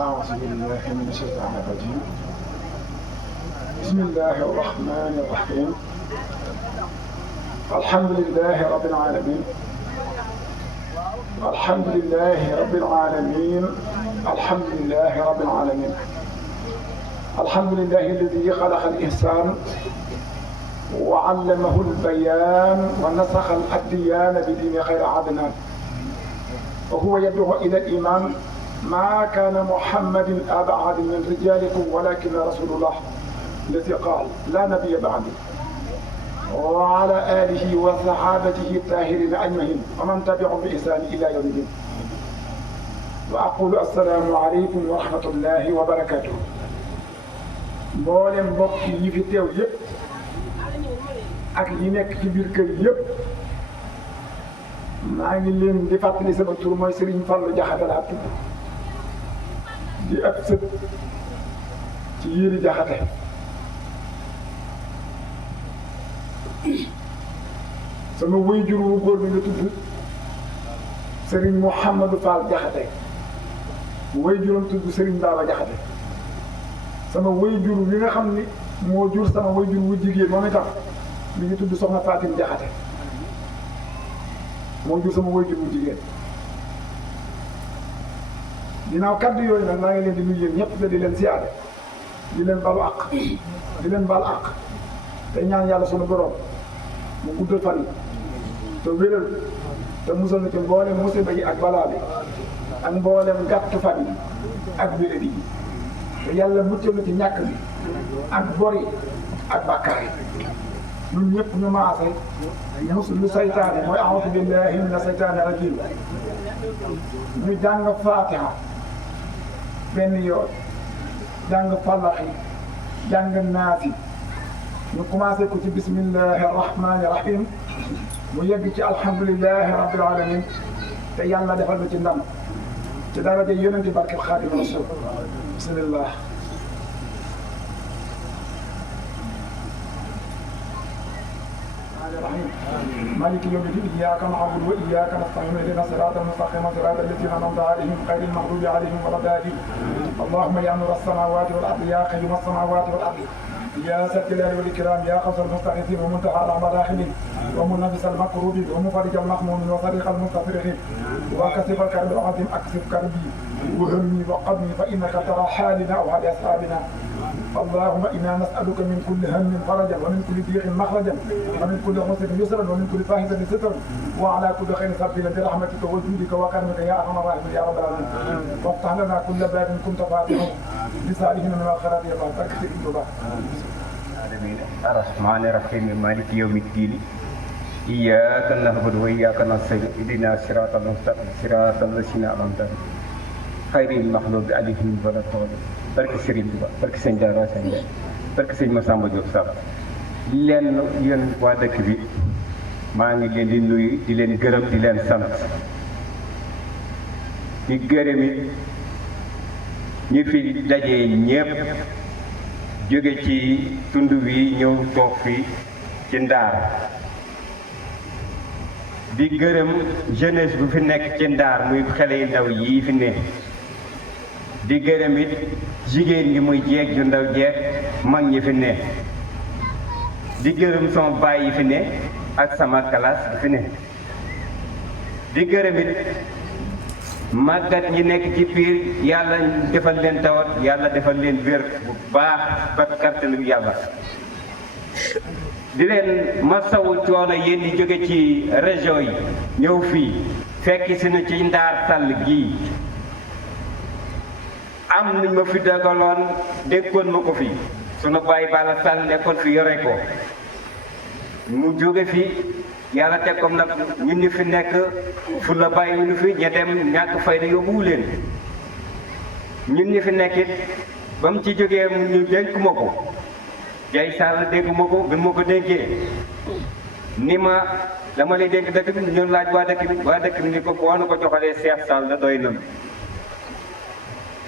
أعوذ بالله من الشيطان الرجيم. بسم الله الرحمن الرحيم. الحمد لله رب العالمين. الحمد لله رب العالمين. الحمد لله رب العالمين. الحمد لله الذي خلق الإنسان وعلمه البيان ونسخ الأديان بدين خير عدنان، وهو يدعو إلى الإيمان. ما كان محمد أبا أحد من رجالكم ولكن رسول الله الذي قال لا نبي بعدي، وعلى آله وصحابته الطاهرين أجمعين ومن تبعهم بإحسان إلى يوم الدين. وأقول السلام عليكم ورحمة الله وبركاته. mboolem mbokk yi fi teew yëpp ak yi nekk ci biir kër yëpp maa ngi leen di fàttali sama tur mooy Serigne Fallou Diakhaté laa tudd di ab sët ci Yéri Diakhaté. sama waajur wu góor bi nga tudd Serigne Mouhamadou Fall Diakhaté, waajuram tudd Serigne Baba Diakhaté. sama waajur wi nga xam ni moo jur sama waajur wu jigéen moom itam mi ngi tudd Soxna Fatim Diakhaté, moo jur sama waajur wu jigéen. ginnaaw kaddu yooyu nag maa ngi leen di nuyu yéen ñëpp te di leen siyaare, di leen balu àq, di leen baal àq te ñaan yàlla sunu borom mu guddal fan yi te wéral te musal na ci mboolem musiba yi ak balaa bi ak mboolem gàttu fan yi ak wéradi yi te yàlla muccal na ci ñàkk bi ak bor yi ak bàkkaar yi. ñun ñëpp ñu maase muslu saytaane mooy a'uuzu billahi mina saytaani rajiim. ñu jàng Faatiha benn yoon, jàng Falaxi, jàng Naasi. ñu commencé ko ci bismillahi rahmaani rahim mu yegg ci alhamdulillahi rabbil alamin te yàlla defal na ci ndam ci daraja yonent bi barke Xaadimu Rasuul. bismillah. مالك يوم الدين إياك نعبد وإياك نستعين اهدنا الصراط المستقيم صراط الذين أنعمت عليهم غير المغضوب عليهم ولا الضالين. اللهم يا نور السماوات والأرض يا قيوم السماوات والأرض يا ذا الجلال والإكرام يا خلص المستغيثين ومنتهى المراحمين ومنفس المكروبين ومفرج المحمومين وصريخ المستفرغين وكسب الكرب العظيم أكسب كربي وهمي وقدمي فإنك ترى حالنا وحال أصحابنا. اللهم إنا نسألك من كل هم فرجا ومن كل ضيق مخرجا ومن كل حسن يسرا ومن كل فاحشة سترا وعلى كل خير سبيلا برحمتك وجودك وكرمك يا أرحم الراحمين يا رب العالمين. وافتح لنا كل باب كنت فاتحه لسالكنا من الخيرات يا الله تكتب الجبال. الرحمن الرحيم مالك يوم الدين إياك نعبد وإياك نستعين اهدنا الصراط المستقيم صراط الذين أنعمت عليهم غير المغضوب عليهم ولا الضالين. barke Serigne Touba barke sëñ Daara sëñ Ndiaye barke sëñ Massamba Diop sax lenn yéen waa dëkk bi maa ngi leen di nuyu di leen gërëm di leen sant di gërëm it ñi fi dajee ñépp jóge ci tund wi ñëw toog fii ci Ndaar di gërëm jeunesse bu fi nekk ci Ndaar muy xale yu ndaw yii fi ne di gërëm it jigéen ñi muy jeeg ju ndaw jeeg mag ñi fi ne di gërëm sama baay yi fi ne ak sama classe bi fi ne di gërëm it màggat ñi nekk ci biir yàlla defal leen tawat yàlla defal leen wér bu baax ba kattanu yàlla di leen masawu coono yéen di jóge ci région yi ñëw fii fekk si nu ci Ndaar Sall gii am nañ ma fi dagaloon déggoon ma ko fi sunu baay Bala Sall nekkoon fi yore ko mu jóge fi yàlla teg ko nag ñun ñi fi nekk fu la bàyyi ñu fi ña dem ñàkk fayda yóbbuwu leen ñun ñi fi nekk it ba mu ci jógee ñu dénk ma ko Jay Sall dénk ma ko bi ma ko dénkee ni ma dama lay dénk dëkk bi ñu laaj waa dëkk bi ni ko boo na ko joxalee Cheikh Sall la doy na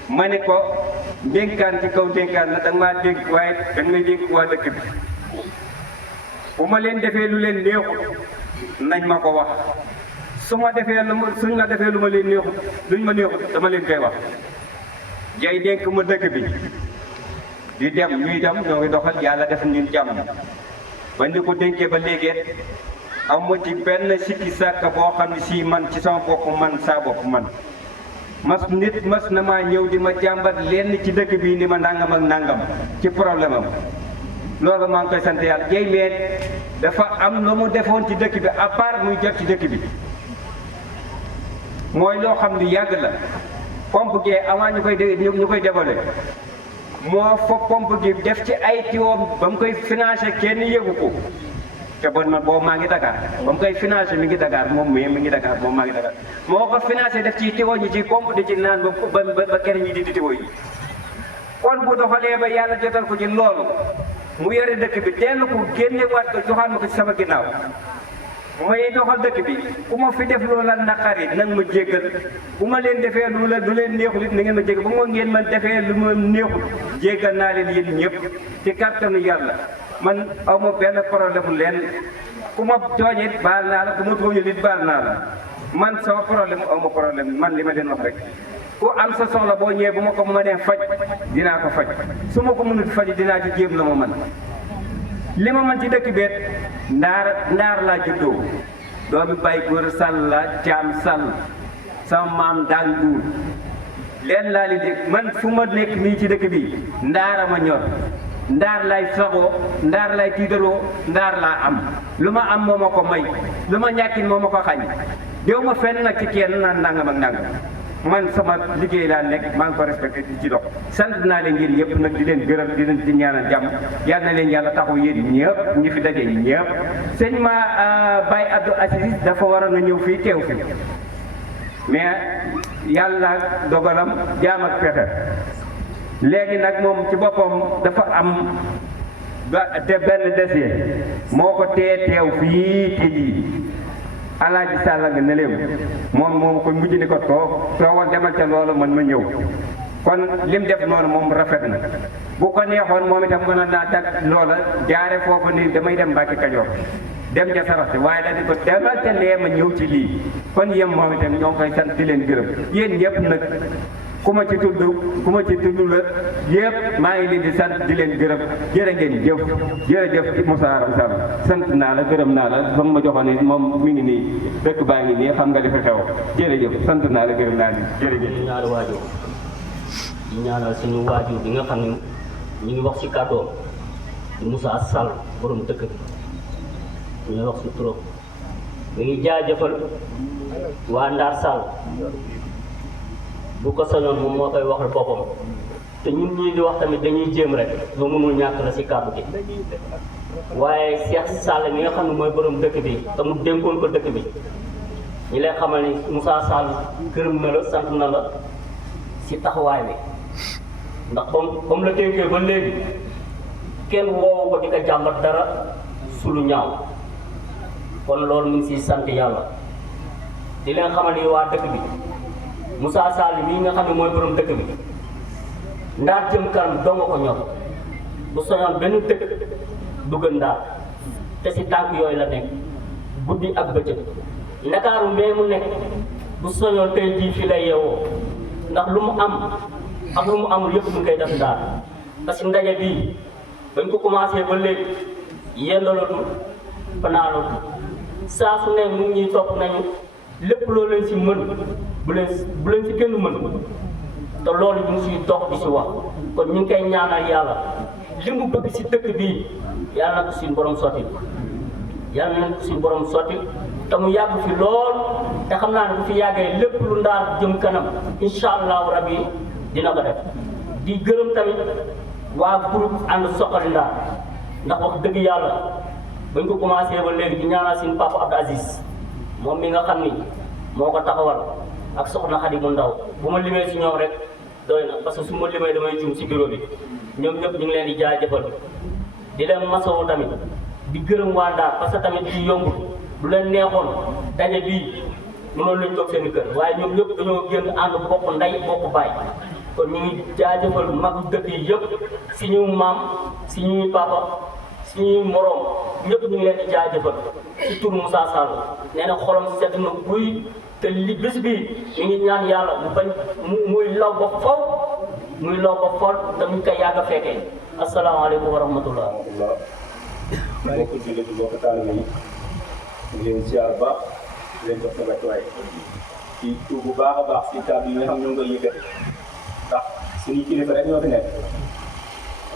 ma ne ko dénkaan ci kaw dénkaan la danga maa dénk waaye danga may dénk waa dëkk bi bu ma leen defee lu leen neexut nañ ma ko wax suñ ma defee lu ma leen neexut luñ ma neexut dama leen koy wax jay dénk ma dëkk bi di dem ñuy dem ñoo ngi doxal yàlla def ñun jàmm ba ñu ko dénkee ba léegi amu ci benn sikki sàkka boo xam ne si man ci sama bopp man saa bopp man mas na maa ñëw di ma jàmbat lenn ci dëkk bii ni ma nangam ak nangam ci problème am loolu maa ngi koy sant yàlla jay meet dafa am lu mu defoon ci dëkk bi à part muy jot ci dëkk bi mooy loo xam ni yàgg la pompe gi avant ñu koy débale moo fa pompe gi def ci ay tiwoom ba mu koy financé kenn yëgu ko te bon man boobu maa ngi Dakar ba mu koy financé mi ngi Dakar moom mi ngi Dakar moom maa ngi Dakar moo ko financé def ci tiwo ñi ci pompe di ci naan ba kenn ñi di tiwo yi kon bu doxalee ba yàlla jotal ko ci loolu mu yore dëkk bi teel ko génne waat ko joxaat ma ko ci sama ginnaaw may doxal dëkk bi ku ma fi def loola naqari nan ma jéggal bu ma leen defee lu leen neexul it na ngeen ma jéggal bu ma ngeen man defee lu ma neexul jéggal naa leen yéen ñëpp ci kàttanu yàlla man aw ma benn problème leen ku ma tooñit baal naa la ku ma tooñul it baal naa la man sama problème aw ma problème man li ma leen wax rek ku am sa soxla boo ñëwee bu ma ko mënee faj dinaa ko faj su ma ko mënut faj dinaa ci jéem la ma mën li ma mën ci dëkk beet ndaar laa juddoo doomi bay góor sàll la caam sàll sama maam daan duul leen laa li dégg man fu ma nekk nii ci dëkk bi ndaara ma ñor ndaar lay sagoo ndaar lay tiidaroo ndaar laa am lu ma am moo ma ko may lu ma ñàkkin moo ma ko xañ déw ma fenn nag ci kenn naan nangam ak nangam man sama liggéey laa nekk maa ngi ko respecté ci dox sant naa leen yéen ñëpp nag di leen gërëm di leen di ñaanal jàmm yal na leen yàlla taxaw yéen ñëpp ñi fi daje ñëpp sëñ ma Baye Abdou Aziz dafa waroon a ñëw fii teew fi mais yàlla dogalam jaam ak pexe léegi nag moom ci boppam dafa am te benn dossier moo ko teew fii te lii Alaaji Sàll nga ne leen moom ko mujj ni ko toogal demal ca loolu man ma ñëw kon lim def noonu moom rafet na bu ko neexoon moom itam mën naa dag loola jaare foofu ni damay dem Mbàkke Kajoor dem ca sarax si waaye dañu ko demal ca lee ma ñëw ci lii kon yem moom itam ñoo ngi koy sant di leen gërëm yéen ñëpp nag ku ma ci tudd la yëpp maa ngi leen di sant di leen gërëm jërë ngeen jëf jërëjëf Moussa Aram Sall sant naa la gërëm naa la ba ma joxoon ni moom mi ngi nii dëkk baa ngi nii xam nga li fi xew jërëjëf sant naa la gërëm naa la jërëjëf. ñaari waajur di ñaanal suñu waajur bi nga xam ne ñu ngi wax ci kàddoom di Moussa Sall borom dëkk bi ñu wax ci turam mi ngi jaajëfal waa Ndar Sall bu ko sañoon moom moo koy waxal boppam te ñun ñii di wax tamit dañuy jéem rek lu mënul ñàkk la ci kàddu gi waaye Cheikh Sall mi nga xam ne mooy borom dëkk bi te mu dénkoon ko dëkk bi ñi lay xamal ni Moussa Sall gërëm na la sant na la ci taxawaay bi ndax comme la dénkee ba léegi kenn woowu ko di ko jàmbat dara su lu ñaaw kon loolu mu ngi ciy sant yàlla di leen xamal ni waa dëkk bi Moussa Sall mii nga xam ne mooy borom dëkk bi Ndar jëm kanam doo nga ko ñor bu soñoon benn dëkk dugg Ndar te ci tànk yooyu la nekk guddi ak bëccëg Ndakaaru mee mu nekk bu soñoon tey jii fii lay yeewoo ndax lu mu am ak lu mu amul yëpp mu ngi koy def Ndar parce que ndaje bii bañ ko commencé ba léegi yendalatul fanaanatul saa su ne mu ngi ñuy topp nañu lépp loo leen ci mën bu leen ci kenn mën te loolu ñu ngi ciy dox di ci wax kon ñu ngi koy ñaanal yàlla li mu bëgg ci dëkk bii yàlla na ko suñu borom sotti yàlla na ko suñu borom sotti te mu yàgg fi lool te xam naa ne bu fi yàggee lépp lu Ndar jëm kanam incha allahu rabi dina ko def di gërëm tamit waa groupe ànd soxali Ndar ndax wax dëgg yàlla bañ ko commencé ba léegi di ñaanal suñu papa Abdou Aziz moom mi nga xam ni moo ko taxawal ak soxna Xadi mu ndaw bu ma limee si ñoom rek doy na parce que su ma limee damay jum si bureau bi ñoom ñëpp ñu ngi leen di jaajëfal di leen masawu tamit di gërëm waa Ndar parce que tamit di yombul du leen neexoon daje bii mënoon lañ toog seen kër waaye ñoom ñëpp dañoo génn ànd bokk ndey bokk baay kon ñu ngi jaajëfal mag dëkk yi yëpp si ñu maam si ñuy papa si ñuy moroom ñëpp ñu ngi leen di jaajëfal si tur Moussa Sall nee na xolam sedd na buy te li bés bii ñu ngi ñaan yàlla mu bañ muy law ba faw muy loo ko fol te muñ koy yàgg a fekkee asalaamaaleykum wa rahmatullah. mbokk jullit yi mbokk taalibe yi ñu leen ziar baax di leen jox sa wàccuwaay ci tuub bu baax a baax si kàddu yi nga xam ñoo ngi koy yëkkati ndax suñuy kilifa rek ñoo fi nekk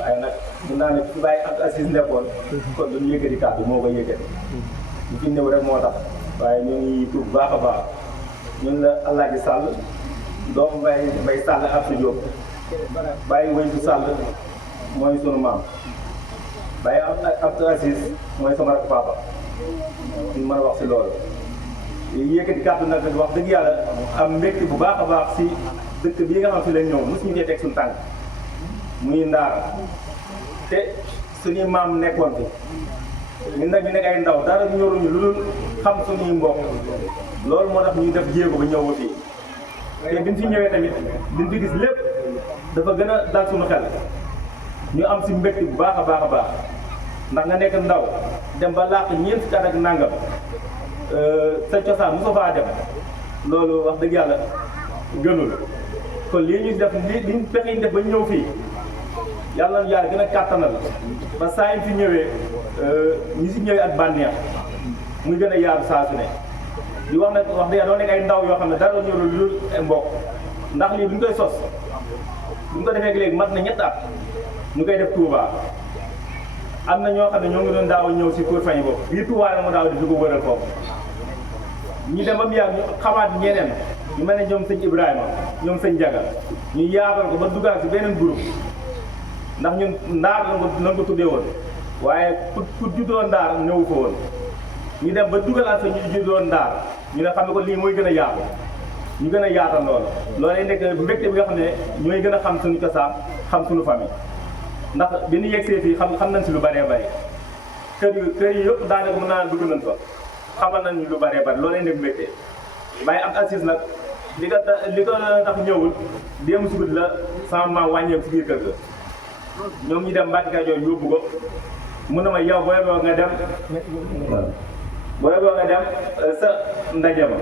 waaye nag mun naa ne fi bàyyi ak Aziz nekkoon kon duñu yëkkati kàddu moo koy yëkkati ñu fi ñëw rek moo tax waaye ñu ngi tuub bu baax a baax ñun la Alaaji Sall doomu Mbay Sall ak sa Jóob bàyyi Wëñtu Sall mooy sunu maam bàyyi Abdou Aziz mooy sama rak papa ñu mën a wax si loolu yëkkati kàddu nag wax dëgg yàlla am mbégte bu baax a baax si dëkk bii nga xam si lañ ñëw mosuñu fee teg suñu tànk muy Ndaar te suñuy maam nekkoon fi ñun nag ñu nekk ay ndaw dara ñoruñu lu dul xam suñuy mbokk loolu moo tax ñuy def jéego ba ñëw ba fii te biñ fi ñëwee tamit biñ fi gis lépp dafa gën a dal suñu xel ñu am si mbégte bu baax a baax a baax ndax nga nekk ndaw dem ba làq ñeent fukki at ak nangam sa cosaan mosoo faa dem loolu wax dëgg yàlla gënul kon lii ñu def liñ fexe ñu def ba ñëw fii yàlla na yàlla gën a kàttanal ba saa yi fi ñëwee ñi si ñëwee ak bànneex muy gën a yaatu saa su ne di wax nag wax dëgg yàlla doo nekk ay ndaw yoo xam ne dara ñorul lu mbokk ndax lii buñ koy sos buñ ko defee léegi mat na ñett at ñu koy def Touba am na ñoo xam ne ñoo ngi doon daaw ñëw si Kour Faye boobu bii Touba la mu daaw di ko wëral foofu ñu dem ba mu yàgg ñu xamaat ñeneen ñu mel ne ñoom sëñ Ibrahima ñoom sëñ Jaga ñu yaatal ko ba duggaat si beneen groupe ndax ñun Ndaar lañ ko tuddee woon waaye ku juddoo Ndaar ñëwu ko woon ñu dem ba dugalaat sa ñu juddoo Ndaar ñu ne xam ne ko lii mooy gën a yaatu ñu gën a yaatal loolu loolu nekk mbégte bi nga xam ne ñooy gën a xam suñu cosaan xam suñu famille ndax bi ñu yegsee fii xam nañ si lu bëree bëri kër yi yëpp daanaka mën naa dugg nañ fa xamal nañ ñu lu bëree bëri loolu nekk mbégte Baye Abdou Aziz nag li ko tax ñëwul démb si guddi la sama maam wàññeeku si biir kër ga ñoom ñu dem Mbacke Kajoor yóbbu ko mun na ma yow booy boo nga dem sa ndaje ma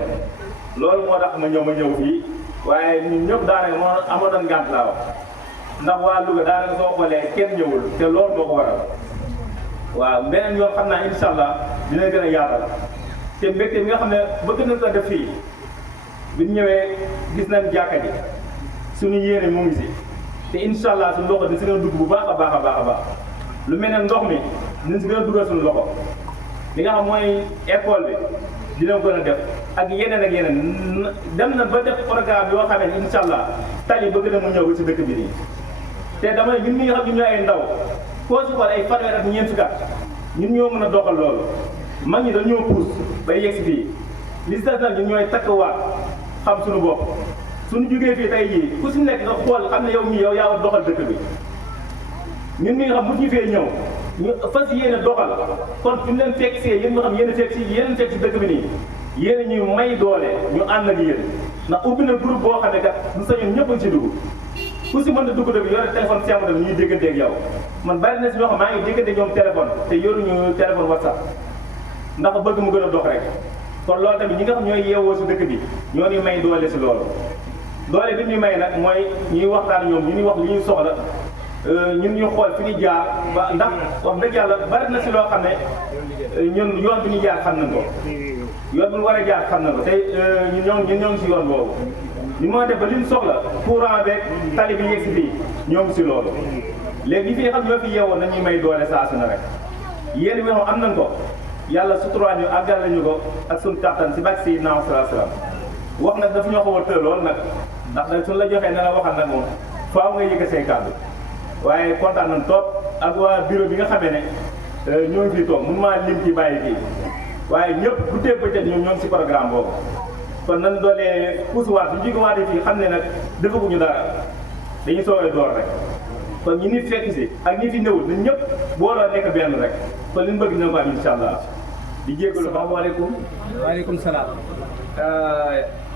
loolu moo tax ma ñëw fii waaye ñun ñëpp daanaka moo amoon nañ gànt laa wax ndax waa Louga daanaka soo xoolee kenn ñëwul te loolu moo ko waral waaw beneen yoon xam naa incha allah dina gën a yaatal te mbégte bi nga xam ne bëgg nañ ko def fii bi ñu ñëwee gis nañ jàkka ji suñu yéene mu ngi si te incha allah suñu loxo di si gën a dugg bu baax a baax a baax a baax lu mel ne ndox mi dinañ si gën a duggal suñu loxo li nga xam mooy école bi dina ko gën a def ak yeneen dem na ba def programme yoo xam ne incha allah tali bëgg na mu ñëw ba si dëkk bi nii te dama ñun ñi nga xam ñu ñooy ay ndaw koo si xool ay fanweer ak ñeent fukki at ñun ñoo mën a doxal loolu mag ñi dañoo puus bay yegg si fii li si des nag ñun ñooy takkuwaat xam suñu bopp suñu jógee fii tey jii ku si nekk nga xool xam ne yow mii yow yaa war doxal dëkk bi ñun ñi nga xam ñu fee ñëw ñu fas yéene doxal kon fi ñu leen fekk see yéen ñoo xam yéen fekk si dëkk bi nii yéen ñu may doole ñu ànd ak yéen ndax ubbi na groupe boo xam ne kat du sañoon ñëpp a ci dugg ku si mën a dugg dëgg yore téléphone simple dem ñuy déggante ak yow man bari na si ñoo xam maa ngi déggante ñoom téléphone te yoruñu téléphone WhatsApp ndax bëgg mu gën a dox rek kon loolu tamit ñi nga xam ñooy yeewoo si dëkk bi ñoo ñuy may doole si loolu doole bi ñuy may nag mooy ñuy waxtaan ñoom ñu ñuy wax li ñuy soxla ñun ñu xool fi ñu jaar ba ndax wax dëgg yàlla bari na si loo xam ne ñun yoon bi ñu jaar xam nañ ko yoon bi ñu war a jaar xam nañ ko tey ñun ñoo ngi si yoon boobu ñu moo def ba li ñu soxla courant beeg tali bi yegg si fii ñoo ngi si loolu léegi li fi xam ñoo fi yeewoon nañuy may doole saa su ne rek yéen bi am nañ ko yàlla suturaan ñu àggal lañu ko ak suñu kàttan si bàcc si naaw salaa salaam wax nag dafa ñoo xaw a tël lool nag ndax nag suñu la joxee ne la waxal nag moom faaw nga yëg say kàddu waaye kontaan nañ toog ak waa bureau bi nga xamee ne ñoo ngi fii toog mun maa lim ci bàyyi fii waaye ñëpp bu tee bëccëg ñoom ñoo ngi si programme boobu kon nañ doolee puusuwaat bu jógewaatee fii xam ne nag defaguñu dara dañuy soogay door rek kon ñi ni fekk si ak ñi fi ñëwul ñun ñëpp booloo nekk benn rek kon li ñu bëgg dina ko am incha allah di jégalu. salaamaaleykum. waaleykum salaam.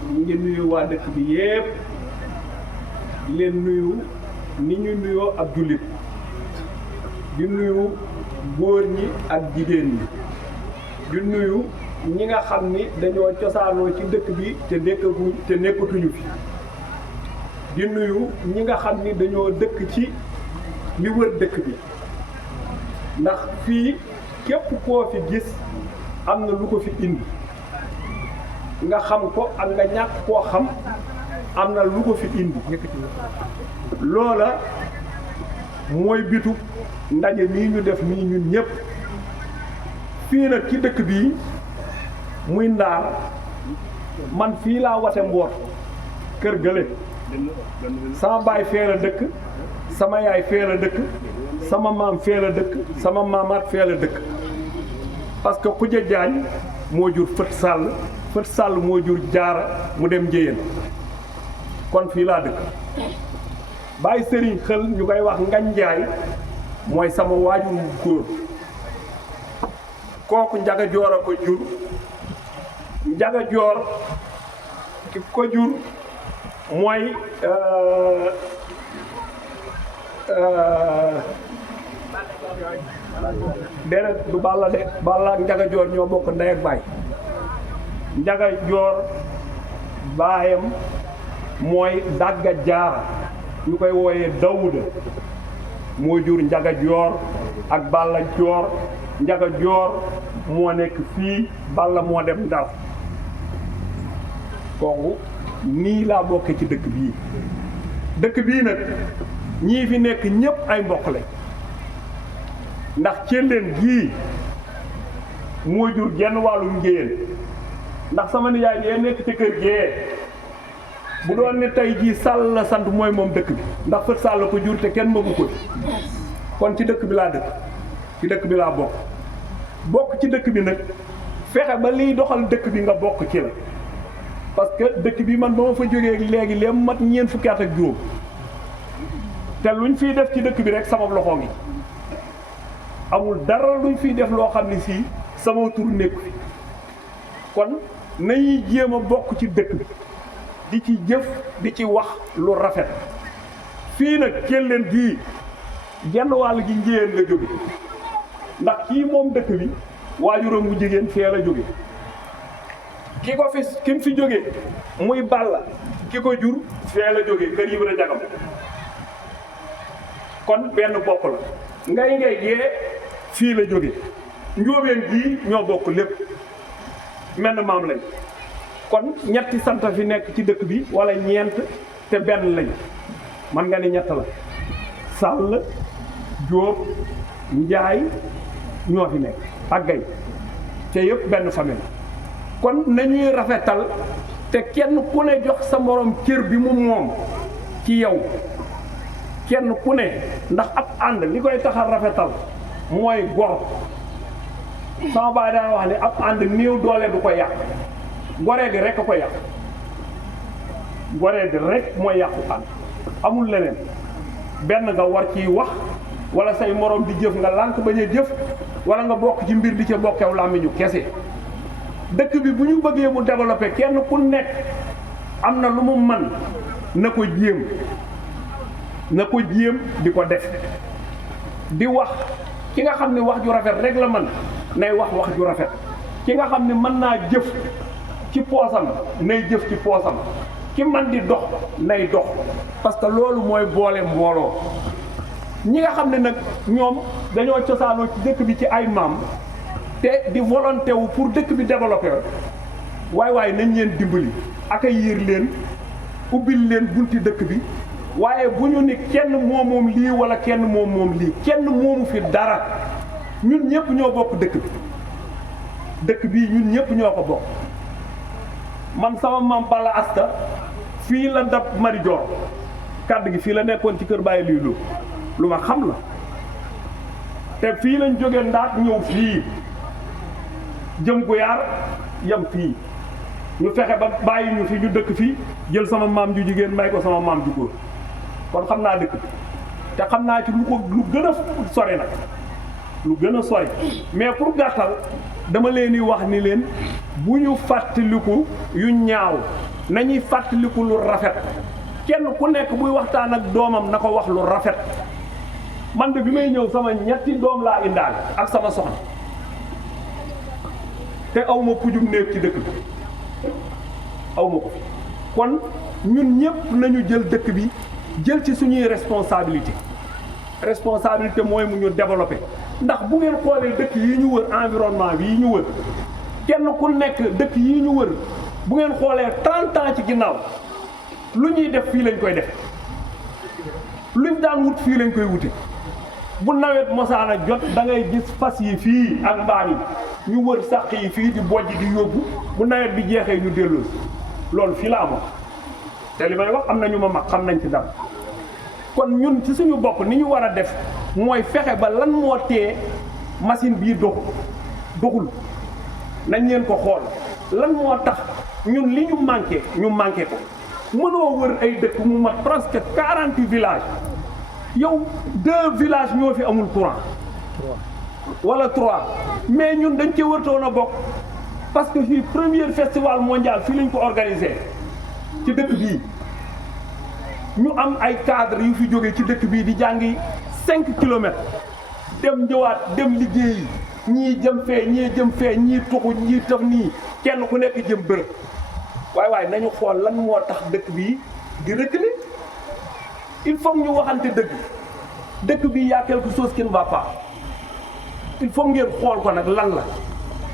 ñu ngi nuyu waa dëkk bi yépp di leen nuyu ni ñu nuyoo ak jullit di nuyu góor ñi ak jigéen ñi di nuyu ñi nga xam ni dañoo cosaanoo ci dëkk bi te nekkatuñu fi di nuyu ñi nga xam ni dañoo dëkk ci li wër dëkk bi ndax fii képp koo fi gis am na lu ko fi indi nga xam ko ak nga ñàkk koo xam am na lu ko fi indi loola mooy bitu ndaje mii ñu def nii ñun ñëpp fii nag ci dëkk bii muy Ndaar man fii laa wate mboot kër gële sama baay fee la dëkk sama yaay fee la dëkk sama maam fee la dëkk sama maamaat fee la dëkk parce que Xuja Jaañ moo jur Fët Sàll moo jur Jaara mu dem Njéyeen kon fii laa dëkk Baay Sëriñ Xël ñu koy wax Ngañ Njaay mooy sama waajur mu góor kooku Njaga Joor a ko jur Njaga Joor ki ko jur mooy déedéet du Balla de Balla ak Njaga Joor ñoo bokk ndey ak baay Njaga Joor baayam mooy Dagga Jaara ñu koy wooyee Dawuda moo jur Njaga Joor ak Balla Joor Njaga Joor moo nekk fii Balla moo dem Ndar kooku nii laa bokke ci dëkk bii nag ñii fi nekk ñépp ay mbokk lañ ndax céndéen gii moo jur genn wàllu Njéyeen ndax sama nijaay yee nekk ci kër gee bu doon ne tey jii Sàll la sant mooy moom dëkk bi ndax Fët Sàll ko jur te kenn mëgu ko kon ci dëkk bi laa dëkk ci dëkk bi laa bokk ci dëkk bi nag fexe ba liy doxal dëkk bi nga bokk ci la parce que dëkk bi man ba ma fa jógee léegi léem mat ñeent fukki at ak juróom te luñ fiy def ci dëkk bi rek sama loxo ngi amul dara luñ fiy def loo xam ne sii sama tur nekku fi kon nañuy jéem a bokk ci dëkk bi di ci jëf di ci wax lu rafet fii nag Kelleen gii genn wàll gi Njéyeen la jóge ndax kii moom dëkk bi waajuram bu jigéen fee la jóge ki mu fi jóge muy Balla ki ko jur fee la jóge kër Ibra Jagam kon benn bopp la ngay gee fii la jóge njóobeen gii ñoo bokk lépp menn maam lañ kon ñetti sant fi nekk ci dëkk bi wala ñeent te benn lañ man nga ni ñett la Sàll Jóob Njaay ñoo fi nekk ak Gay te yëpp benn famille kon nañuy rafetal te kenn ku ne jox sa morom cër bi mu moom ci yow kenn ku ne ndax ab ànd li koy taxal rafetal mooy gor sama baay daan wax ne ab ànd néew doole du ko yàq goree gi rek a ko yàq goree gi rek mooy yàqu ànd amul leneen benn nga war ciy wax wala say morom di jëf nga lànk bañ a jëf wala nga bokk ci mbir di ca bokkew làmmiñu kese dëkk bi bu ñu bëggee mu développé kenn ku nekk am na lu mu man na ko jéem di ko def di wax ki nga xam ne wax ju rafet rek la man nay wax ju rafet ki nga xam ne mën naa jëf ci poosam nay jëf ci poosam ki man di dox nay dox parce que loolu mooy boole mbooloo ñi nga xam ne nag ñoom dañoo cosaanoo ci dëkk bi ci ay maam te di volonté wu pour dëkk bi développé waaye nañ leen dimbali accueillir leen ubbil leen bunti dëkk bi waaye bu ñu ni kenn moom lii wala kenn moom lii kenn moomu fi dara ñun ñëpp ñoo bokk dëkk bi ñun ñëpp ñoo ko bokk man sama maam Balla Asta fii la dab Mari Joor kàddu gi fii la nekkoon ci kër Baye lii lu ma xam la te fii lañ jógee Ndaat ñëw fii jëm Guyaar yam fii ñu fexe ba bàyyi ñu fi ñu dëkk fii jël sama maam ju jigéen may ko sama maam ju góor kon xam naa dëkk te xam naa ci lu gën a sori nag lu gën a sori mais pour gàttal dama leen di wax ni leen bu ñu fàttaliku yu ñaaw nañuy fàttaliku lu rafet kenn ku nekk buy waxtaan ak doomam na ko wax lu rafet man de bi may ñëw sama ñetti doom laa indaale ak sama soxna te aw ma pujum néeg ci dëkk bi aw ma ko kon ñun ñëpp nañu jël dëkk bi jël ci suñuy responsabilité mooy mu ñu développé ndax bu ngeen xoolee dëkk yi ñu wër environnement bi yi ñu wër kenn ku nekk dëkk yi ñu wër bu ngeen xoolee 30 ans ci ginnaaw lu ñuy def fii lañ koy def luñ daan wut fii lañ koy wute bu nawet mosaana jot da ngay gis fas yi fii ak mbaam yi ñu wër sàq yi fii di bojj di yóbbu bu nawet bi jeexee ñu delloo loolu fii la amoon te li may wax am na ñu ma mag xam nañ ci dara kon ñun ci suñu bopp ni ñu war a def mooy fexe ba lan moo tee machine bii doxul nañ leen ko xool lan moo tax ñun li ñu manqué ko mënoo wër ay dëkk mu mat presque 40 villages yow 2 villages ñoo fi amul courant wala 3 mais ñun dañ cee wërtoon a bokk parce que fii premier festival mondial fii lañ ko organisé ci dëkk bii ñu am ay cadre yu fi jóge ci dëkk bii di jàngi 5 kilomètres dem ñëwaat dem liggéeyi ñii jëm fee ñii tuxu ñii taf nii kenn ku nekk jëm bërëb waaye nañu xool lan moo tax dëkk bii di reculer il faut ñu waxante dëkk bii y a quelque chose qui ne va pas il faut ngeen xool ko nag lan la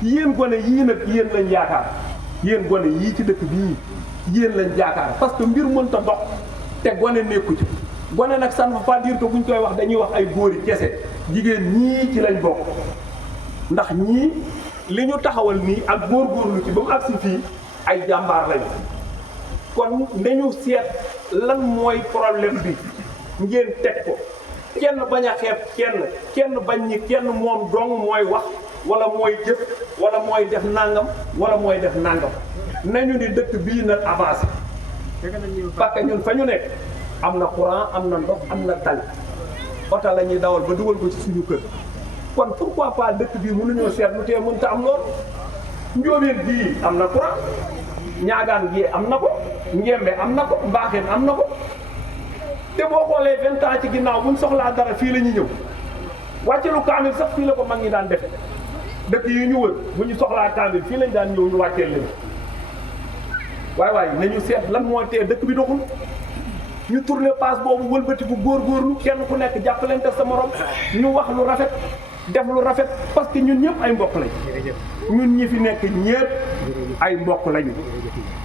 yéen gone yii nag yéen lañ yaakaar yéen gone yii ci dëkk bii yéen lañ yaakaar parce que mbir mënta dox te gone nekku ci gone nag ça ne veut pas dire que buñ koy wax dañuy wax ay góor yi kese jigéen ñii ci lañ bokk ndax ñii li ñu taxawal nii ak góorgóorlu ci ba mu agsi fii ay jàmbaar lañu kon nañu seet lan mooy problème bi ngeen teg ko kenn bañ a xeeb kenn bañ ñi kenn moom dong mooy wax wala mooy jëf wala mooy def nangam wala mooy def nangam nañu ni dëkk bii nag avancé parce que ñun fa ñu nekk am na courant am na ndox am na tali oto la ñuy dawal ba dugal ko ci suñu kër kon pourquoi pas dëkk bii mënuñoo seet lu tee mënta am loolu njóobeen bii am na courant ñaagaan gii am na ko njembe am na ko mbaaxeen am na ko te boo xoolee 20 ans ci ginnaaw buñ soxlaa dara fii la ñuy ñëw wàcce lu kaamil sax fii la ko mag ñi daan defe dëkk yi ñu wër bu ñu soxlaa kaamil fii lañ daan ñëw ñu wàcceel leen waaye nañu seet lan moo tee dëkk bi doxul ñu tourné passe boobu wëlbatiku góorgóorlu kenn ku nekk jàppalante sa morom ñu wax lu rafet def lu rafet parce que ñun ñëpp ay mbokk lañ ñun ñi fi nekk ñëpp ay mbokk lañu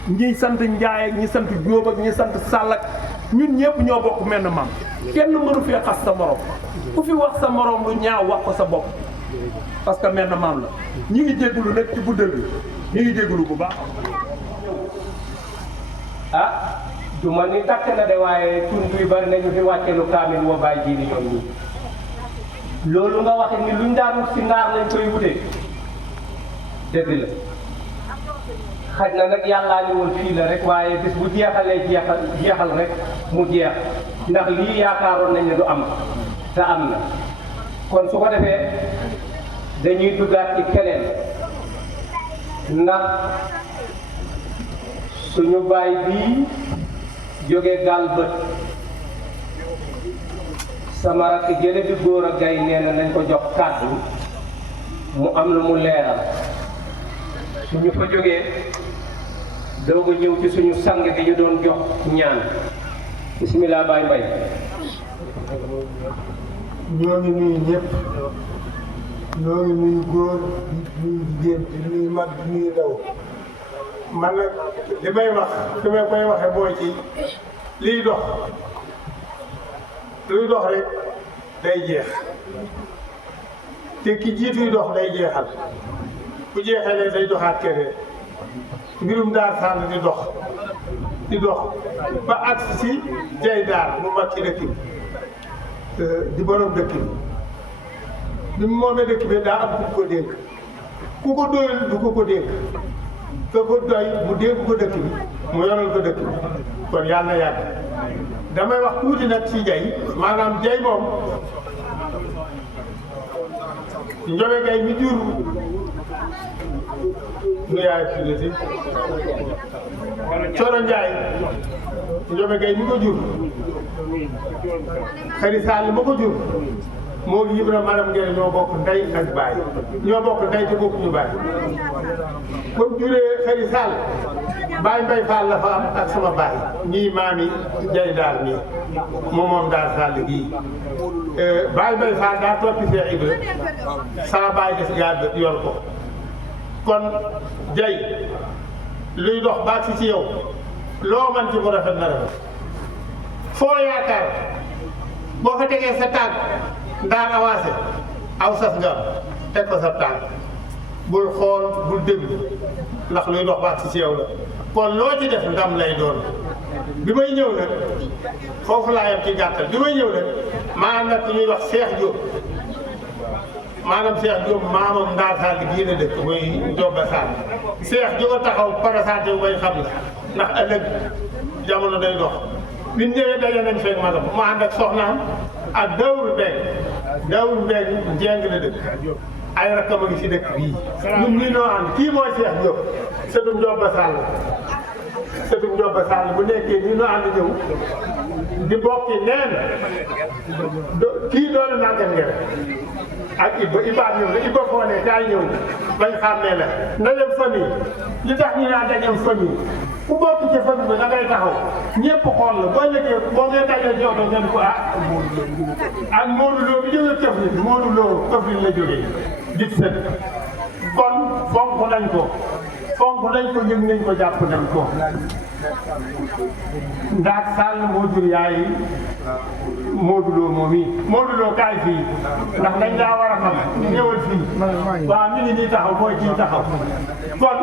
ñi sant Njaay ak ñi sant Jóob ak ñi sant Sàll ak ñun ñëpp ñoo bokk menn maam kenn mënu fee xas sa morom ku fi wax sa morom lu ñaaw wax ko sa bopp parce que menn maam la ñi ngi jégalu nag ci guddal bi ñi ngi jégalu bu baax. ah du ma ni takk na de waaye tund yu bari nañu fi wàcce lu kaamil wa bàyyi ji ni ñoom ñii loolu nga waxe ni luñ daan wut si naar lañ koy wute dëgg la xaj na nag yàllaa ni woon fii la rek waaye bis bu jeexalee jeexal rek mu jeex ndax lii yaakaaroon nañ ne du am te am na kon su ko defee dañuy duggaat ci keneen ndax suñu baay bii jóge gaal bët sama rakk jële bi góor a gay nee na nañ ko jox kàddu mu am lu mu leeral suñu fa jógee doog a ñëw ci suñu sang bi ñu doon jox ñaan bismillah Baay Mbay. ñoo ngi nuyu ñëpp ñoo ngi nuyu góor di nuyu jigéen di nuyu mag di nuyu ndaw man nag li may wax fi may koy waxee mooy ci liy dox luy dox rek day jeex te ki jiituy dox day jeexal bu jeexalee day doxaat keneen mbirum daar sànn di dox ba agsi si jay daar mu mag ci dëkk bi di borom dëkk bi mu moomee dëkk bi daa am ku ko dénk ku ko doyul du ko dénk ka ko doy mu dénk ko dëkk bi mu yoral ko dëkk bi kon yàlla na yàgg damay wax tuuti nag ci jay maanaam jay moom Njobe Gay mi jur nu yaay tuddati Coro Njaay Njobe Gay mi ko jur Xari Sall ma ko jur moo Ibra maanaam ngeen ñoo bokk ndey ak baay ñoo bokk ndey te bokkuñu baay comme juree Xëri Sall Baye Mbaye Fall la fa am ak sama baay ñii maami jay daal nii moom daal Sall gii Baye Mbaye Fall daa toppi Seex Ibra sama baay des gaa yor ko kon jay luy dox baag si ci yow loo man ci mu rafet na rafet foo yaakaar boo fa tegee sa tànk ndaan avancé aw sas nga am teg ko sa tànk bul xool bul déglu ndax luy dox baag si ci yow la kon loo ci def ndam lay doon bi may ñëw nag foofu laa yam ci gàttal bi may ñëw nag maa nag ñuy wax Cheikh Diop maanaam Cheikh Diop maamam Ndaar Sall gii la dëkk muy Ndioba Sall Cheikh Diop a taxaw parasanté wu bay xam la ndax ëllëg jamono day dox bi ñu ñëwee daje nañ fekk magam mu ànd ak soxnaam ak Dawur Mbengue Njeng la dëkk ay rakkam a ngi si dëkk bii ñun ñii noo ànd kii mooy Cheikh Diop sëtum Ndioba Sall bu nekkee nii noo ànd ñëw di bokki neen kii doonu nankan ngere ak Iba ñëw na Iba foo ne kaay ñëw bañ xàmmee la ndajem famille li tax ñu naan dañem famille ku bokk ci famille bi da ngay taxaw ñëpp xool la boo nekkee boo ngeen dajee ci oto ngeen ko ak Modou Lo bi jógee Kaffrine Modou Lo Kaffrine la jógee dit sët kon fonk nañ ko yëg nañ ko jàpp nañ ko Ndaak Sall moo jur yaay Modou Lo moom yi Modou Lo kaay fii ndax dañ daa war a xam ñëwal fii waaw mi ngi nii taxaw mooy kii taxaw kon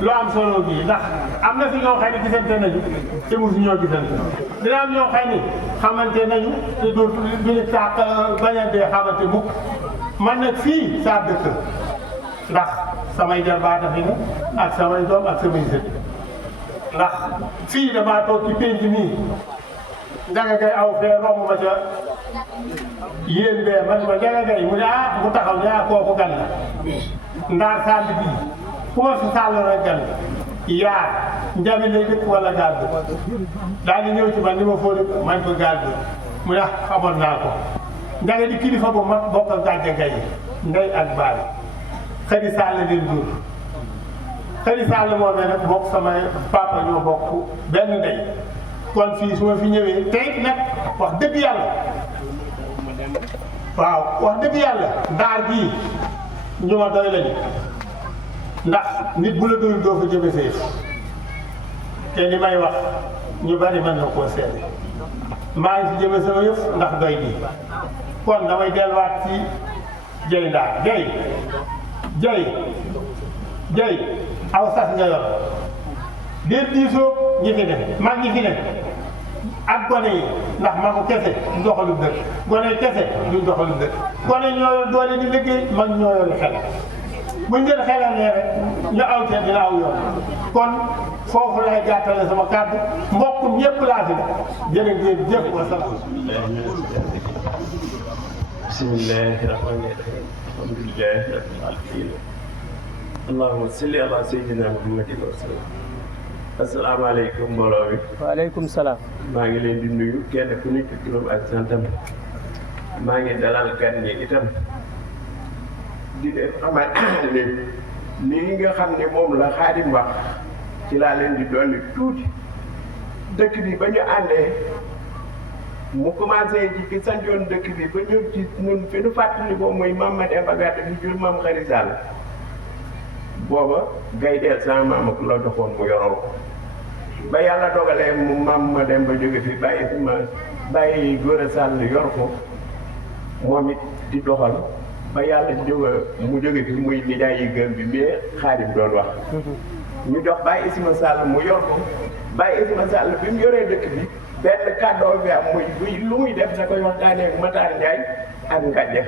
lu am solo gi ndax am na fi ñoo xëy ni gisante nañu te mosu ñoo gisante dina am ñoo xëy ni xamante nañu te duñu tàq bañ a dee xamante mukk man nag fii saa dëkk ndax samay jarbaata fi na ak samay doom ak samay sët ndax fii damaa toog ci pénc nii Njaga Gay aw fee romb ma ca yéen bee man ma Njaga Gay mu ne mu taxaw ne kooku gan la Ndaar Sall bii ku ma fi sàll rek gan yaar njami lay dëkk wala gaal bi daal di ñëw ci man ni ma foo dëkk man ko gaal bi mu ne xamoon naa ko Njaga di kilifa bu mag bokk ak Njaga Gay ndey ak baay Xëri Sall leen jur Xëri Sall moo ne nag bokk samay papa ñoo bokk benn ndey kon fii su ma fi ñëwee tey nag wax dëgg yàlla waaw wax dëgg yàlla Ndaar gii ñu ma doy lañu ndax nit bu la doyul doo fa jëme feef te li may wax ñu bari mën na koo seede maa ngi fi jëme sama yëf ndax doy bi kon damay delluwaat ci jay Ndaar jay aw sas nga yor déet diisoo ñi fi ne mag ñi fi ne ak gone yi ndax magu kese du doxalu dëkk gone kese du doxalu dëkk gone ñoo yor doole di liggéey mag ñoo yor xel buñ leen xelalee rek ñu aw te dina aw yoon kon foofu lay gàttale sama kàddu mbokkum ñëpp laa fi ne jërë ngeen jëf wa salaam. bismillahi rahmani rahim alhamdulillahi rabbil alamin allahumma salli ala sayyidina muhammadin wa sallam. asalaamaaleykum mbooloo mi. waaleykum salaam. maa ngi leen di nuyu kenn ku nekk ci turam ak santam maa ngi dalal gan ñi itam di leen xamal ne lii nga xam ne moom la Xaadim wax ci laa leen di dolli tuuti dëkk bi ba ñu àndee mu commencé ci ki santoon dëkk bi ba ñëw ci ñun fi nu fàttali ko muy Mame Mademba Gàdd fi jur Mame Xëri Sall booba gaydeel sama maam ak la joxoon mu yoroo ko ba yàlla dogalee mu Mame Mademba jóge fi bàyyi Góora Sall yor ko moom it di doxal ba yàlla mu jóge fi muy nijaay yi gën bi mais Xaadim doon wax ñu jox Baye Isma Sall mu yor ko Baye Isma Sall bi mu yoree dëkk bi benn kàddoo bi am muy lu muy def da koy waxtaanee ak Matar Ndiaye ak Ngadje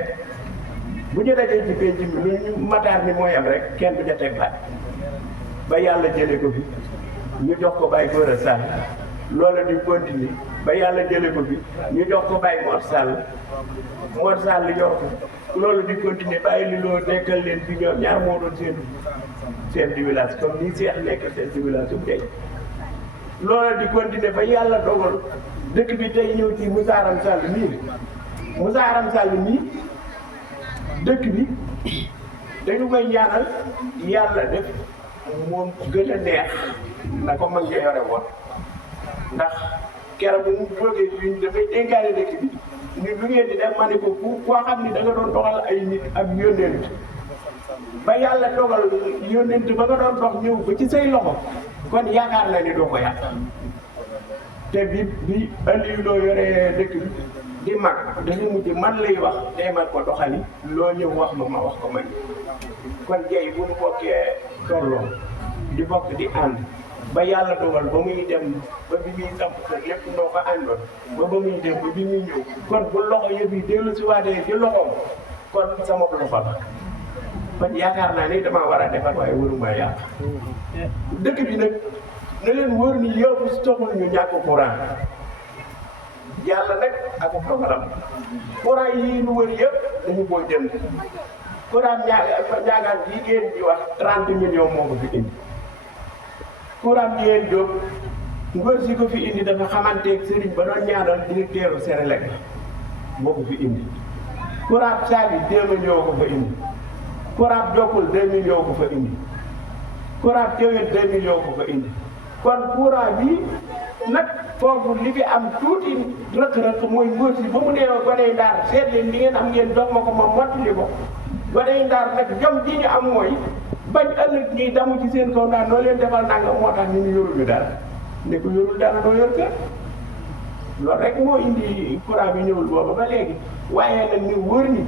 bu ñu dajee ci penc bi lu ñu Matar ni mooy am rek kenn du ca teg baat ba yàlla jëlee ko fi ñu jox ko Baye Góora Sall loola di continuer ba yàlla jëlee ko fi ñu jox ko Baye Mor Sall yor ko loolu di continuer bàyyi li loo nekkal leen fi ñoom ñaar moo doon seen di village comme ni Seex nekk seen di village su tey loola di continuer ba yàlla dogal dëkk bi tey ñëw ci Moussa Sall mii Moussa Aram Sall nii dëkk bi dañu koy ñaanal yàlla def moom gën a neex na ko mën nga yore woon ndax keroog bu mu jógee fii dafay dénkaane dëkk bi ni lu ngeen di def ma ne ko koo xam ni da nga doon doxal ay nit ak yónneent ba yàlla dogal yónneent ba nga doon dox ñëw ba ci say loxo kon yaakaar na ni doo ko yàq te bi Aliou loo yoree dëkk bi di mag dañu mujj man lay wax demal ko doxali loo ñëw wax ma wax ko man kon jey bu ñu bokkee tolloo di bokk di ànd ba yàlla dogal ba muy dem ba bi muy samp kër lépp noo ko àndoon ba muy dem ba bi muy ñëw kon bu loxo yëpp yi dellu si waatee di loxoom kon sama loxo la kon yaakaar naa ni dama war a defar waaye waruma yàq dëkk bi nag na leen wóor ni yow si taxul ñu ñàkk courant yàlla nag ak dogalam courant yi ñu wër yëpp dañu koo jënd courant ñaagaan yi ngeen di wax 30 millions moo ko fi indi courant bi ngeen jóg ngóor si ko fi indi dafa xamanteeg sëriñ ba doon ñaanal directeur Sénélec moo ko fi indi courant saabi 2 millions ko fa indi courant jokkul 2 millions ko fa indi courant Kewel 2 millions ko fa indi kon courant bi nag foofu li fi am tuuti rëkk-rëkk mooy ngóor si ba mu nee goney Ndar seet leen li ngeen am ngeen dox ma ko ma mottali ko goney Ndar nag jom ji ñu am mooy bañ ëllëg ñi damu ci seen kaw naan noo leen defal nanga moo tax ñu yoruñu dara ne ko yorul dara doo yor kër loolu rek moo indi courant bi ñëwul booba ba léegi waaye nag ni wóor ni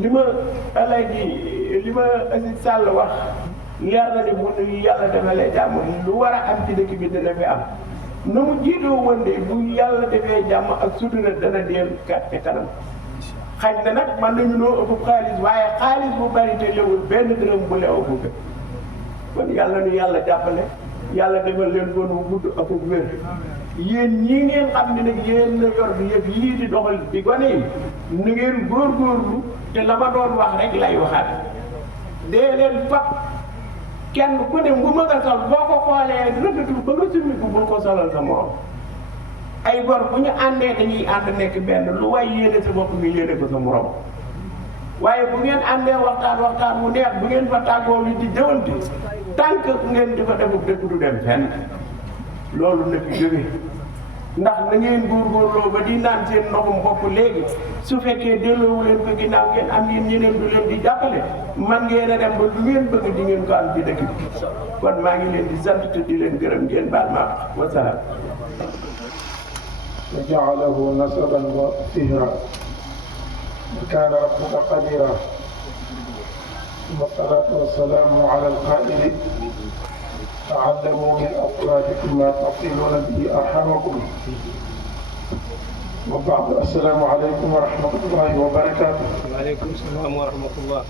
li ma Aziz Sall wax leer na ni bu yàlla defalee jàmm lu war a am ci dëkk bi dana fi am na mu jiitoo woon de bu yàlla defee jàmm ak sutura dana dellu kat te kanam xañ na nag man nañu noo ëpp xaalis waaye xaalis bu bari te lewul benn dërëm bu lew bu gën kon yàlla nu yàlla jàppale yàlla defal leen kon bu gudd ak wér yéen ñii ngeen xam ne nag yéen na yor bi yëpp yii di doxal di gone yi nu ngeen góorgóorlu te la ma doon wax rek lay waxaat dee leen fab kenn ku ne bu ma nga sol boo ko xoolee rëkkatul ba nga summi ko bul ko solal sa morom ay gor bu ñu àndee dañuy ànd nekk benn lu waay yéene sa bopp nga yéene ko sa morom waaye bu ngeen àndee waxtaan mu neex bu ngeen fa tàggoo li di jëwante tànk ngeen di fa defuk dëkk du dem fenn loolu na fi jóge ndax na ngeen góorgóorloo ba di naan seen ndoxum bopp léegi su fekkee delloowu leen ko ginnaaw ngeen am yéen ñeneen du leen di jàppale man ngeen a dem ba lu ngeen bëgg di ngeen ko am ci dëkk bi kon maa ngi leen di sant te di leen gërëm ngeen baal ma wasalaam وجعله نسبا وفهرا وكان ربك قديرا ثم الصلاة والسلام على القائل تعلموا من أفرادكم ما تصلون به أرحامكم وبعد السلام عليكم ورحمة الله وبركاته. وعليكم السلام ورحمة الله.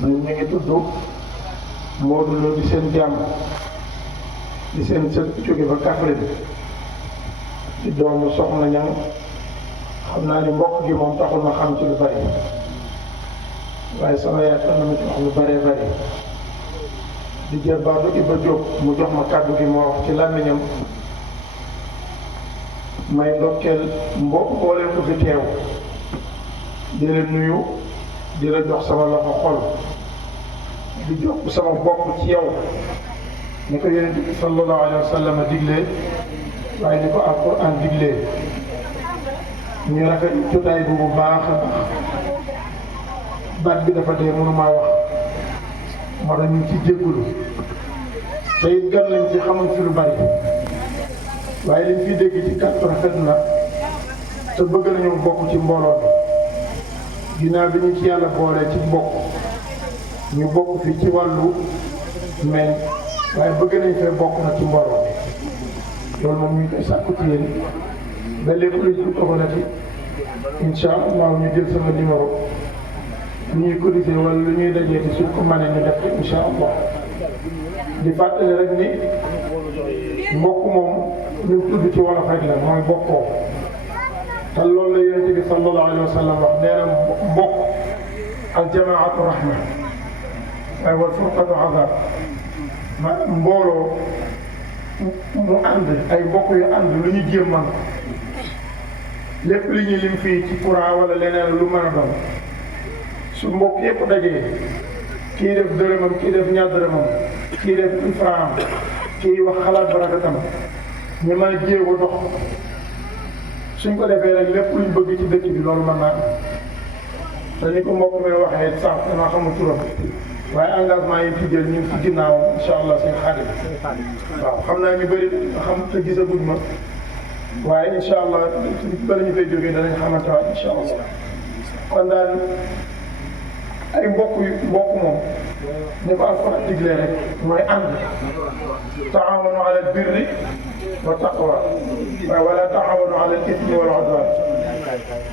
ñu ngi tudd Modou Lo di seen jàmm di seen sët jóge ba Kaffrine di doomu Soxna Ñang xam naa ni mbokk gi moom taxul ma xam ci lu bari waaye sama yaay xam na ma ci wax lu bëree bëri di jël Badou Iba Diop mu jox ma kàddu gi moo wax ci làmmiñam may ndokkeel mbooleem ko fi teew di la nuyu di la jox sama loxo xol di jox sama bopp ci yow ni ko Yonent bi sallallahu alayhi wa sallam diglee waaye ni ko alquran diglee ñu rafet jotaay bu baax a baax baat bi dafa dee mënumaa wax moo tax ñu ngi ci jéggulu te it gan lañ fi xamuñ fi lu bari waaye liñ fi dégg ci kàddu rafet na te bëgg nañu bokk ci mbooloo bi ginnaaw bi ñu ci yàlla boolee ci bokk ñu bokk fi ci wàllu meñ waaye bëgg nañ fee bokk na ci mbooloo bi loolu moom ñu koy sàkku ci yéen ba lépp lu ñu doxalati incha allah ñu jël sama numéro lu ñuy cotiser wala lu ñuy dajee ci suñ ko mënee ñu def ko incha allah di fàttali rek ni mbokk moom ñu tudd ci wolof rek la mooy bokkoo te loolu la Yonent bi sallallahu alayhi wa sallam wax nee na mbokk al jamaatu rahma waaye wal furqatu azab maanaam mbooloo mu ànd ay mbokk yu ànd lu ñu jéem man lépp li ñuy lim fii ci courant wala leneen lu mën a doon su mbokk yëpp dajee kii def dërëmam kii def ñaar dërëmam kii def une franc kii wax xalaat barakatam ñu mën a jéego dox suñ ko defee rek lépp luñ bëgg ci dëkk bi loolu mën naa te ni ko mbokk mi waxee sànq dama xamul turam waaye engagement yi fi jël ñu ngi ci ginnaawam incha allah seen xaadim waaw xam naa ñu bëri xam te gisaguñ ma waaye incha allah bala ñu fay jógee danañ xamante waat incha allah kon daal ay mbokk moom ni ko alquran diglee rek mooy ànd taawanu ala birri wa taqwa waaye wala taawanu ala ismi wal udwan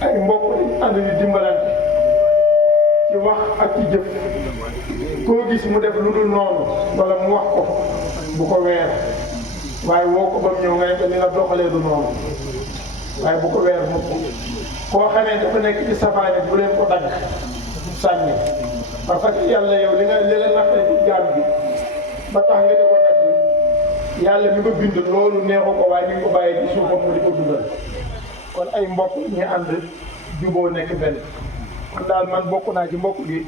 ay mbokk ànd di dimbalante ci wax ak ci jëf koo gis mu def lu dul noonu wala mu wax ko bu ko weer waaye woo ko ba mu ñëw nga ne ko ni nga doxalee du noonu waaye bu ko weer mu koo xamee dafa nekk ci safaane bu leen ko dagg sànni parce que yàlla yow li nga nattee ci jaam bi ba tax nga di ko dagg yàlla mi ko bind loolu neexu ko waaye mi ngi ko bàyyee ci suufam mu di ko dundal kon ay mbokk ñu ànd juboo nekk benn kon daal man bokk naa ci mbokk gi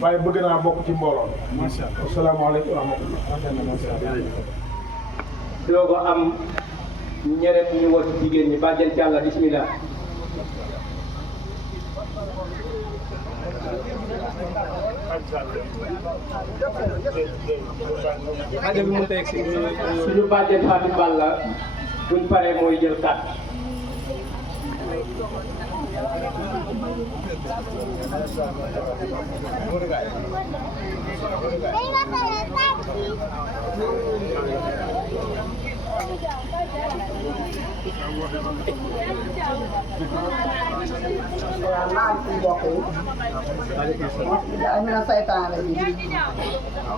waaye bëgg naa bokk ci mbooloo macha allah asalaamaaleykum wa rahmatullah doo ko am ñeneen ñu woo ci jigéen ñi bàjjen ci yàlla bismillah suñu bàjjen Fatou Balla buñ paree mooy jël kàddu salaamaaleykum mbokk yi. amina saytaan la ji.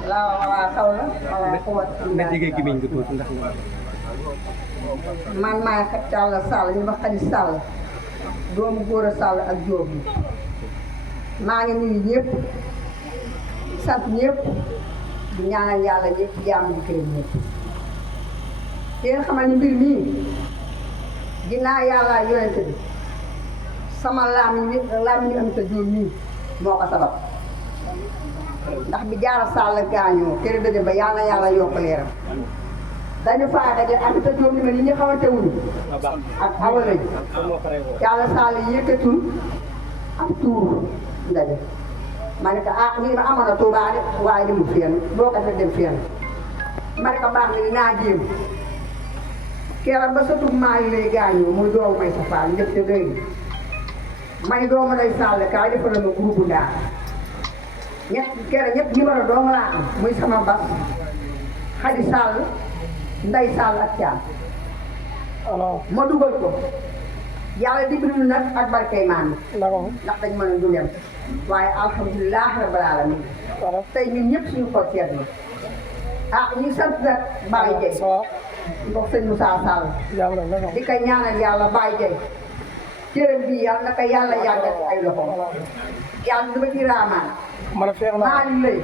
waa xaw la waa xuwat. nga jege gi miñ nga tuuti ndax man maa Talla Sall ñu ma Xadi Sall doomu góor a Sall ak Jóob bi maa ngi nuyu ñëpp sant ñëpp di ñaanal yàlla ñëpp jàmm di kër ñëpp te nga xamal ni mbir mii ginnaaw yàlla yonente bi sama laamiñ am ta Jóob mii moo ko sabab ndax bi Jaara Sall gaañoo kër dëgg ba yàlla na yàlla yokk leeram dañu faa daje ak ta Jóob ni ma ni ñu xamante wuñu ak awa lañ Yàlla Sall yëkkatul ak tuur ndaje ma ne ko lii ma amoon na Tuubaa de waaye demul fenn boo ko defee dem fenn ma ne ko baax na dinaa jéem keroog ba sëtub maa yi lay gaañoo muy doomu may sa faal njëkk te doy ma ne doomu lay Sall kaay defal ma groupe Ndaar keroog ñett numéro doomu laa am muy sama bas Xadi Sall Ndey Sall ak Thiam ma dugal ko yàlla dimbali nag ak barkey maam ndax dañ mën a du dem waaye alhamdulilah rabbil alamin tey ñun ñëpp suñu xol seet na ñu sant nag Baye Dieng ndox sëñ Moussa Sall di ko ñaanal yàlla Baye Dieng cërëm bii yàlla na ko yàlla yàggal ay loxo yàlla dama ci raamaan maa ngi lay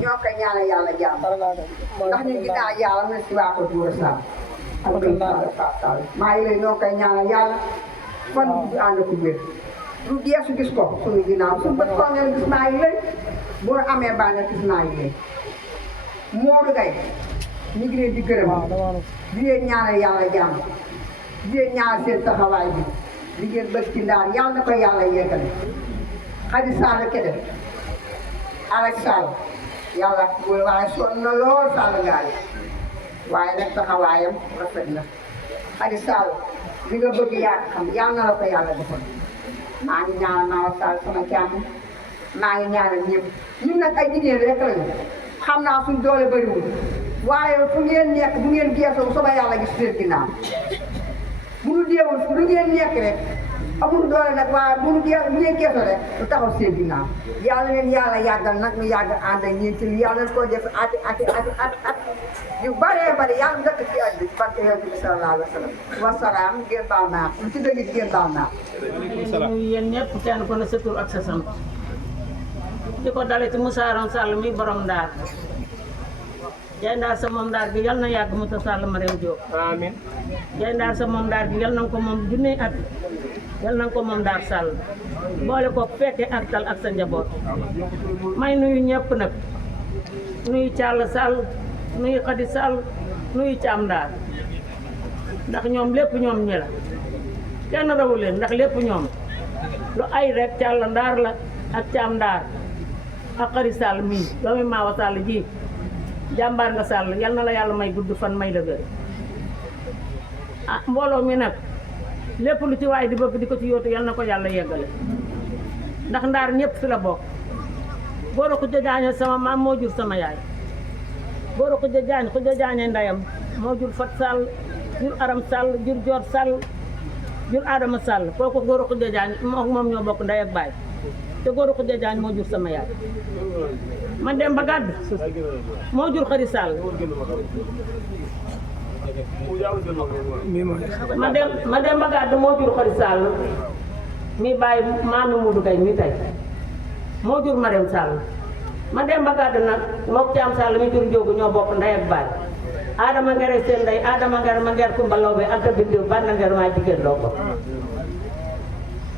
ñoo koy ñaanal yàlla jàmm ndax ñu ginnaaw yàlla na si waa ko Dóor Sall maa ngi lay ñoo koy ñaanal yàlla fan bu ànd ko wér lu geesu gis ko suñu ginnaaw suñu bët koo ngeen gis maa ngi lay boo amee bànneex gis maa ngi lay Modou Gaye ñu ngi leen di gërëm di leen ñaanal yàlla jàmm di leen ñaanal seen taxawaay bi di ngeen bëgg ci Ndaar yàlla na ko yàlla yeggale Xadi Sall Kede Alex Sall yàlla waaye sonn na lool Sall ngaari waaye nag taxawaayam rafet na Xadi Sall li nga bëgg yaa xam yàlla na la ko yàlla defal maa ngi ñaanal Mawa Sall sama càmm maa ngi ñaanal ñëpp ñun nag ay jigéen rek lañu xam naa suñ doole bëriwul waaye fu ngeen nekk bu ngeen geesoo soba yàlla gis seen ginnaaw bu nu deewul lu ngeen nekk rek amul doole nag waaye bu ngeen geesoo rek lu taxaw seen ginnaaw yàlla leen yàlla yàggal nag ñu yàgg ànd ak ñeen ci yàlla leen koo def at yu bëree bëri yàlla dëkk ci at bi barke yonent bi sallallahu alayhi wa sallam wasalaam ngeen baal naa lu ci dëgg ngeen baal naa yéen ñëpp kenn ku ne sa tur ak sa sant di ko dale ci Moussa Ron Sall mi borom Ndaar Jay Ndaar sa moom Ndaar gi yal na yàgg mu ta Sall ma réew Jóob amiin Jay Ndaar sa moom Ndaar gi yal na ko moom junni at yal na nga ko moom Ndaar Sall boole ko fekke ak tal ak sa njaboot may nuyu ñëpp nag nuyu Thial Sall nuyu Khady Sall nuyu Thiam Ndaar ndax ñoom lépp ñoom ñi la kenn rawu leen ndax lépp ñoom lu ay rek Thial Ndaar la ak Thiam Ndaar ak Khady Sall mii doomi Maawa Sall ji jàmbaar nga Sall yal na la yàlla may gudd fan may la wér ah mbooloo mi nag lépp lu ci waay di bëgg di ko ci yóotu yal na ko yàlla yeggale ndax Ndaar ñëpp fi la bokk góor a Xuja Jaañ sama maam moo jur sama yaay góor a Xuja Jaañ ndeyam moo jur Fat Sall jur Aram Sall jur Joor Sall jur Adama Sall kooku góor a Xuja Jaañ moom ñoo bokk ndey ak baay te góor a Xuja Jaañ moo jur sama yaay ma dem ba gàdd moo jur Xari Sall ma dem ba gàdd moo jur Xari Sall mi bàyyi maami Muudu Gay mi tey moo jur Marème Sall ma dem ba gàdd nag mook Caam Sall mi jur Njóogu ñoo bokk ndey ak baay Adama Ngere seen ndey Adama Ngere ma ngeer Kumba Lawbe Anta Bindiw Banna Ngere maa jigéen loo ko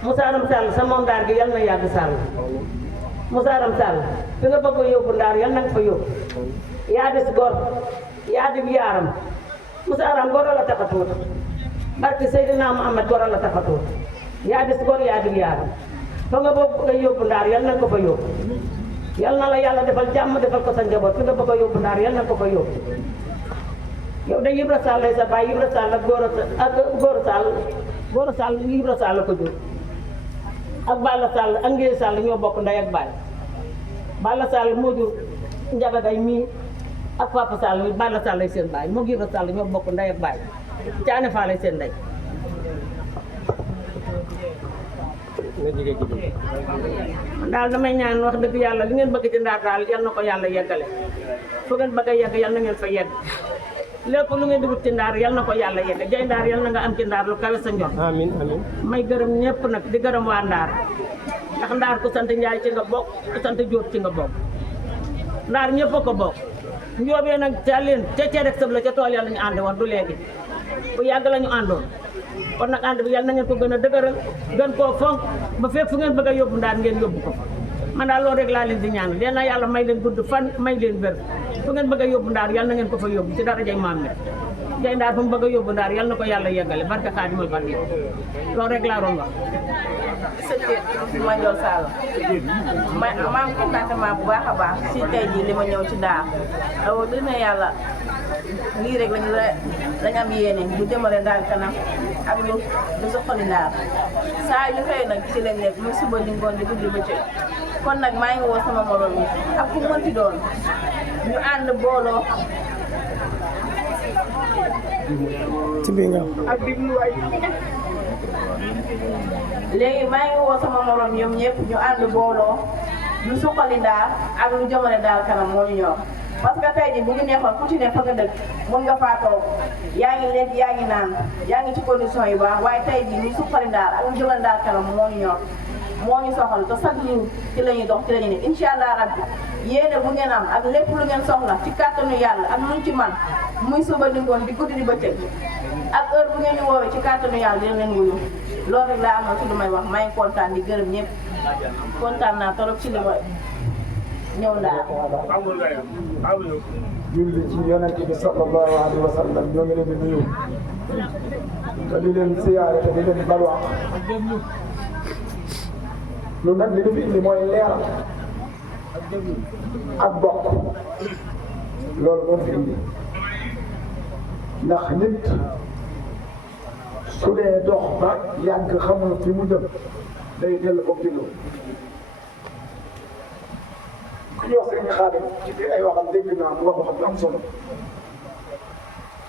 Moussa Aram Sall sa moom Ndaar gi yal na yàgg Sall Moussa Aram Sall fi nga bëgg a yóbbu Ndaar yal na nga fa yóbbu yaa des gor yaa di yaaram Moussa Aram gor la tax a tuut barki Seydina Muhammad gor la tax a tuut yaa des gor yaa di yaaram fa nga bëgg a yóbbu Ndaar yal na nga ko fa yóbbu yal na la yàlla defal jàmm defal ko sa njaboot fi nga bëgg a yóbbu Ndaar yal na nga ko fa yóbbu yow de Ibra Sall lay sa baay Ibra Sall ak Góora Sall Ibra Sall ko jur ak Balla Sall ak Ngéye Sall ñoo bokk ndey ak baay Balla Sall moo jur Njaga Gay mii ak Papa Sall mi Balla Sall lay seen baay moo Ibra Sall ñoo bokk ndey ak baay Caane Faa lay seen ndey daal damay ñaan wax dëgg yàlla li ngeen bëgg ci Ndaar daal yal na ko yàlla yeggale fu ngeen bëgg a yegg yal na ngeen fa yegg lépp lu ngeen di wut ci Ndaar yal na ko yàlla yegg jay Ndaar yal na nga am ci Ndaar lu kawe sa njort amiin amiin may gërëm ñëpp nag di gërëm waa Ndaar ndax Ndaar ku sant Njaay ci nga bokk ku sant Jóob ci nga bokk Ndaar ñëpp a ko bokk njóobee nag ca leen ca cee rek sëb la ca tool yàlla ñu ànd woon du léegi bu yàgg la ñu àndoon kon nag ànd bi yàlla na ngeen ko gën a dëgëral gën koo fonk ba fépp fu ngeen bëgg a yóbbu Ndaar ngeen yóbbu ko man daal loolu rek laa leen di ñaan leen na yàlla may leen gudd fan may leen wér fu ngeen bëgg a yóbbu Ndaar yàlla na ngeen ko fa yóbbu ci dara jay maam mi jay Ndaar fu mu bëgg a yóbbu Ndaar yàlla na ko yàlla yeggale barka Xaadimal Barke loolu rek laa doon wax ma Njool Sall ma am contentement bu baax a baax si tey jii li ma ñëw ci Ndaar aw dina yàlla lii rek lañ am yéene bu jëmale Ndaar kanam ak lu soxali Ndaar saa yu xëy nag ci lañ nekk muy suba di ngoon di guddi bëccëg kon nag maa ngi woo sama morom yi ak ku mënti doon ñu ànd booloo ci biir nga ak digluwaay léegi maa ngi woo sama morom ñoom ñëpp ñu ànd booloo lu suqali Ndaar ak lu jëmale Ndaar kanam moo ñu ñor parce que tey jii bu ñu neexoon ku ci ne fa nga dëkk mën nga faa toog yaa ngi lekk yaa ngi naan yaa ngi ci condition yu baax waaye tey jii lu suqali Ndaar ak lu jëmale Ndaar kanam moo ñu ñor moo ñu soxal te chaque jour ci la ñuy dox ci la ñuy ne incha allah rabbi yéene bu ngeen am ak lépp lu ngeen soxla ci kàttanu yàlla ak luñ ci man muy suba di ngoon di guddi di bëccëg ak heure bu ngeen ñu woowee ci kàttanu yàlla dina leen wuyu loolu rek laa amoon ci lu may wax maa ngi kontaan di gërëm ñëpp kontaan naa trop ci li ma ñëw Ndaar. julli ci yonent bi sallallahu alayhi wa sallam ñoo ngi leen di nuyu te di leen siyaare te di leen balwaax lu nag li ñu fi indi mooy leeral ak bokk loolu moo fi indi ndax nit su dee dox ba yàgg xamul fi mu jëm day dellu ko bindu ku ñuy wax sëriñ Xaadim ci biir ay waxam dégg naa mu wax waxam lu am solo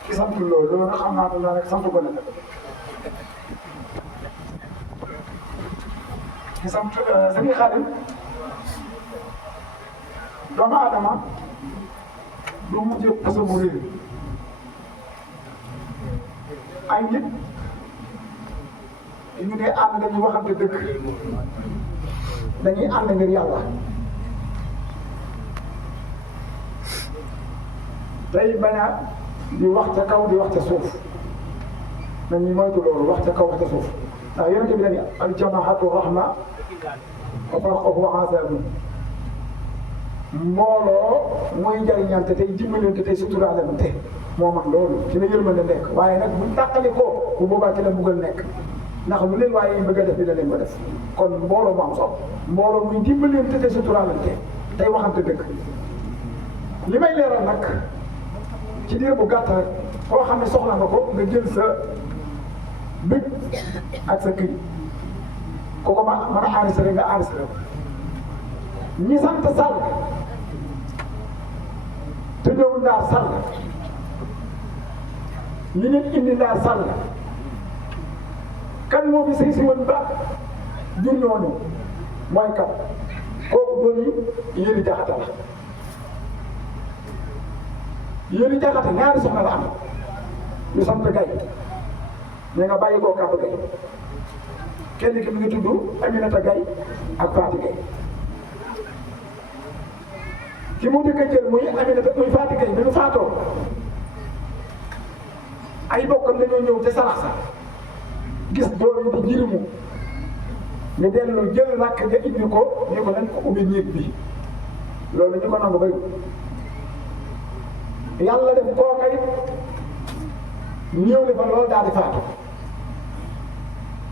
ci sant loolu nag xam naa ne rek sant ko ne ci sant sëriñ Xaadim doomu aadama du mujjee puso mu réer ay nit ñu ne ànd dañuy waxante dëgg dañuy ànd ngir yàlla tey bañ a di wax ca kaw di wax ca suuf nañuy moytu loolu wax ca kaw wax ca suuf ndax yonente bi dañu al jamaatu rahma wa farqahu azabun mbooloo mooy jariñante tey dimbalante tey suturaalante moo mag loolu ci la yërmande nekk waaye nag buñ tàqali ko bu boobaa ci la mbugal nekk ndax lu leen waaye bëgg a def dina leen ko def kon mbooloo mu am solo mbooloo muy dimbalante tey suturaalante tey waxante dëgg li may leeral nag ci diir bu gàtt rek koo xam ne soxla nga ko nga jël sa bit ak sa këy ko ko mën a enregistré nga enregistré ñi sant Sall te ñëw Ndaar Sall li leen indi Ndaar Sall kan moo fi sëy si woon ba jur ñooñu mooy kan kooku doon Yéli Jaxate la Yéli Jaxate ñaari soxna la am ñu sant Gay ne nga bàyyi koo Kaba Gay kenn ki mi ngi tudd Aminata Gay ak Faati Gay ki mu njëkk a jël muy Aminata muy Faati Gay bi mu faatoo ay bokkam dañoo ñëw te sarax sa gis doom yi di jirimu ñu dellu jël rakk nga indi ko ñu ko nañ ko ubbi néeg bi loolu ñu ko nangu bëri yàlla def kooka it ñëw le fa loolu daal di faatu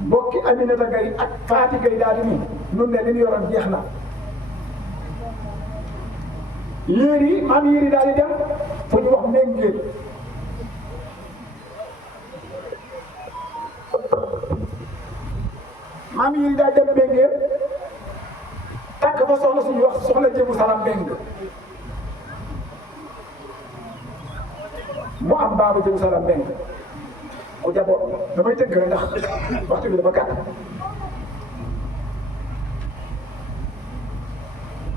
bokki Aminata Gay ak Faati Gay daal di nii nun ne li ñu yoroon jeex na Yéri maam Yéri daal di dem fu ñu wax Mbengeen maam Yéri daal dem Mbengeen takk fa soxla suñu wax soxla Jëmu Salam Mbeng mu am baaba Jëmu Salam Mbeng ku jaboot damay tënk rek ndax waxtu bi dafa gàtt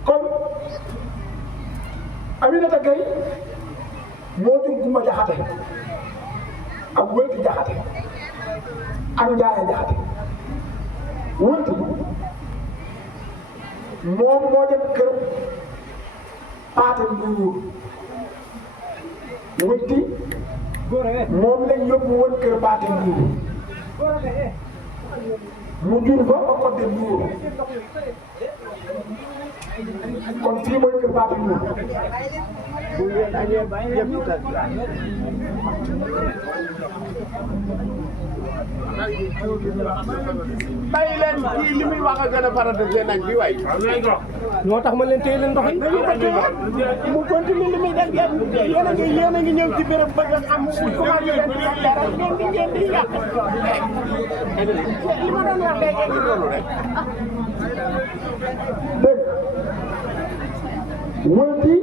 kon Aminata Gay moo jur Gumba Jaxate ak Wëlti Jaxate ak Njaaye Jaxate Wëlti moom moo dem kër Paate Nduur Wëlti moom lañ yóbbu woon kër Paate Nduur mu jur fa ba Kodde Nduur kon fii mooy kër Paate Nduur bàyyi leen kii li muy wax a gën a farata seen añ bi waay. moo tax ma leen téye leen ndox yi. mu continue li muy def yéen a ngi ñëw ci béréb bëgg a xam comment ñu leen di dara ngeen di yàq. li ma doon wax léegi ngi loolu rek. dégg Wëlti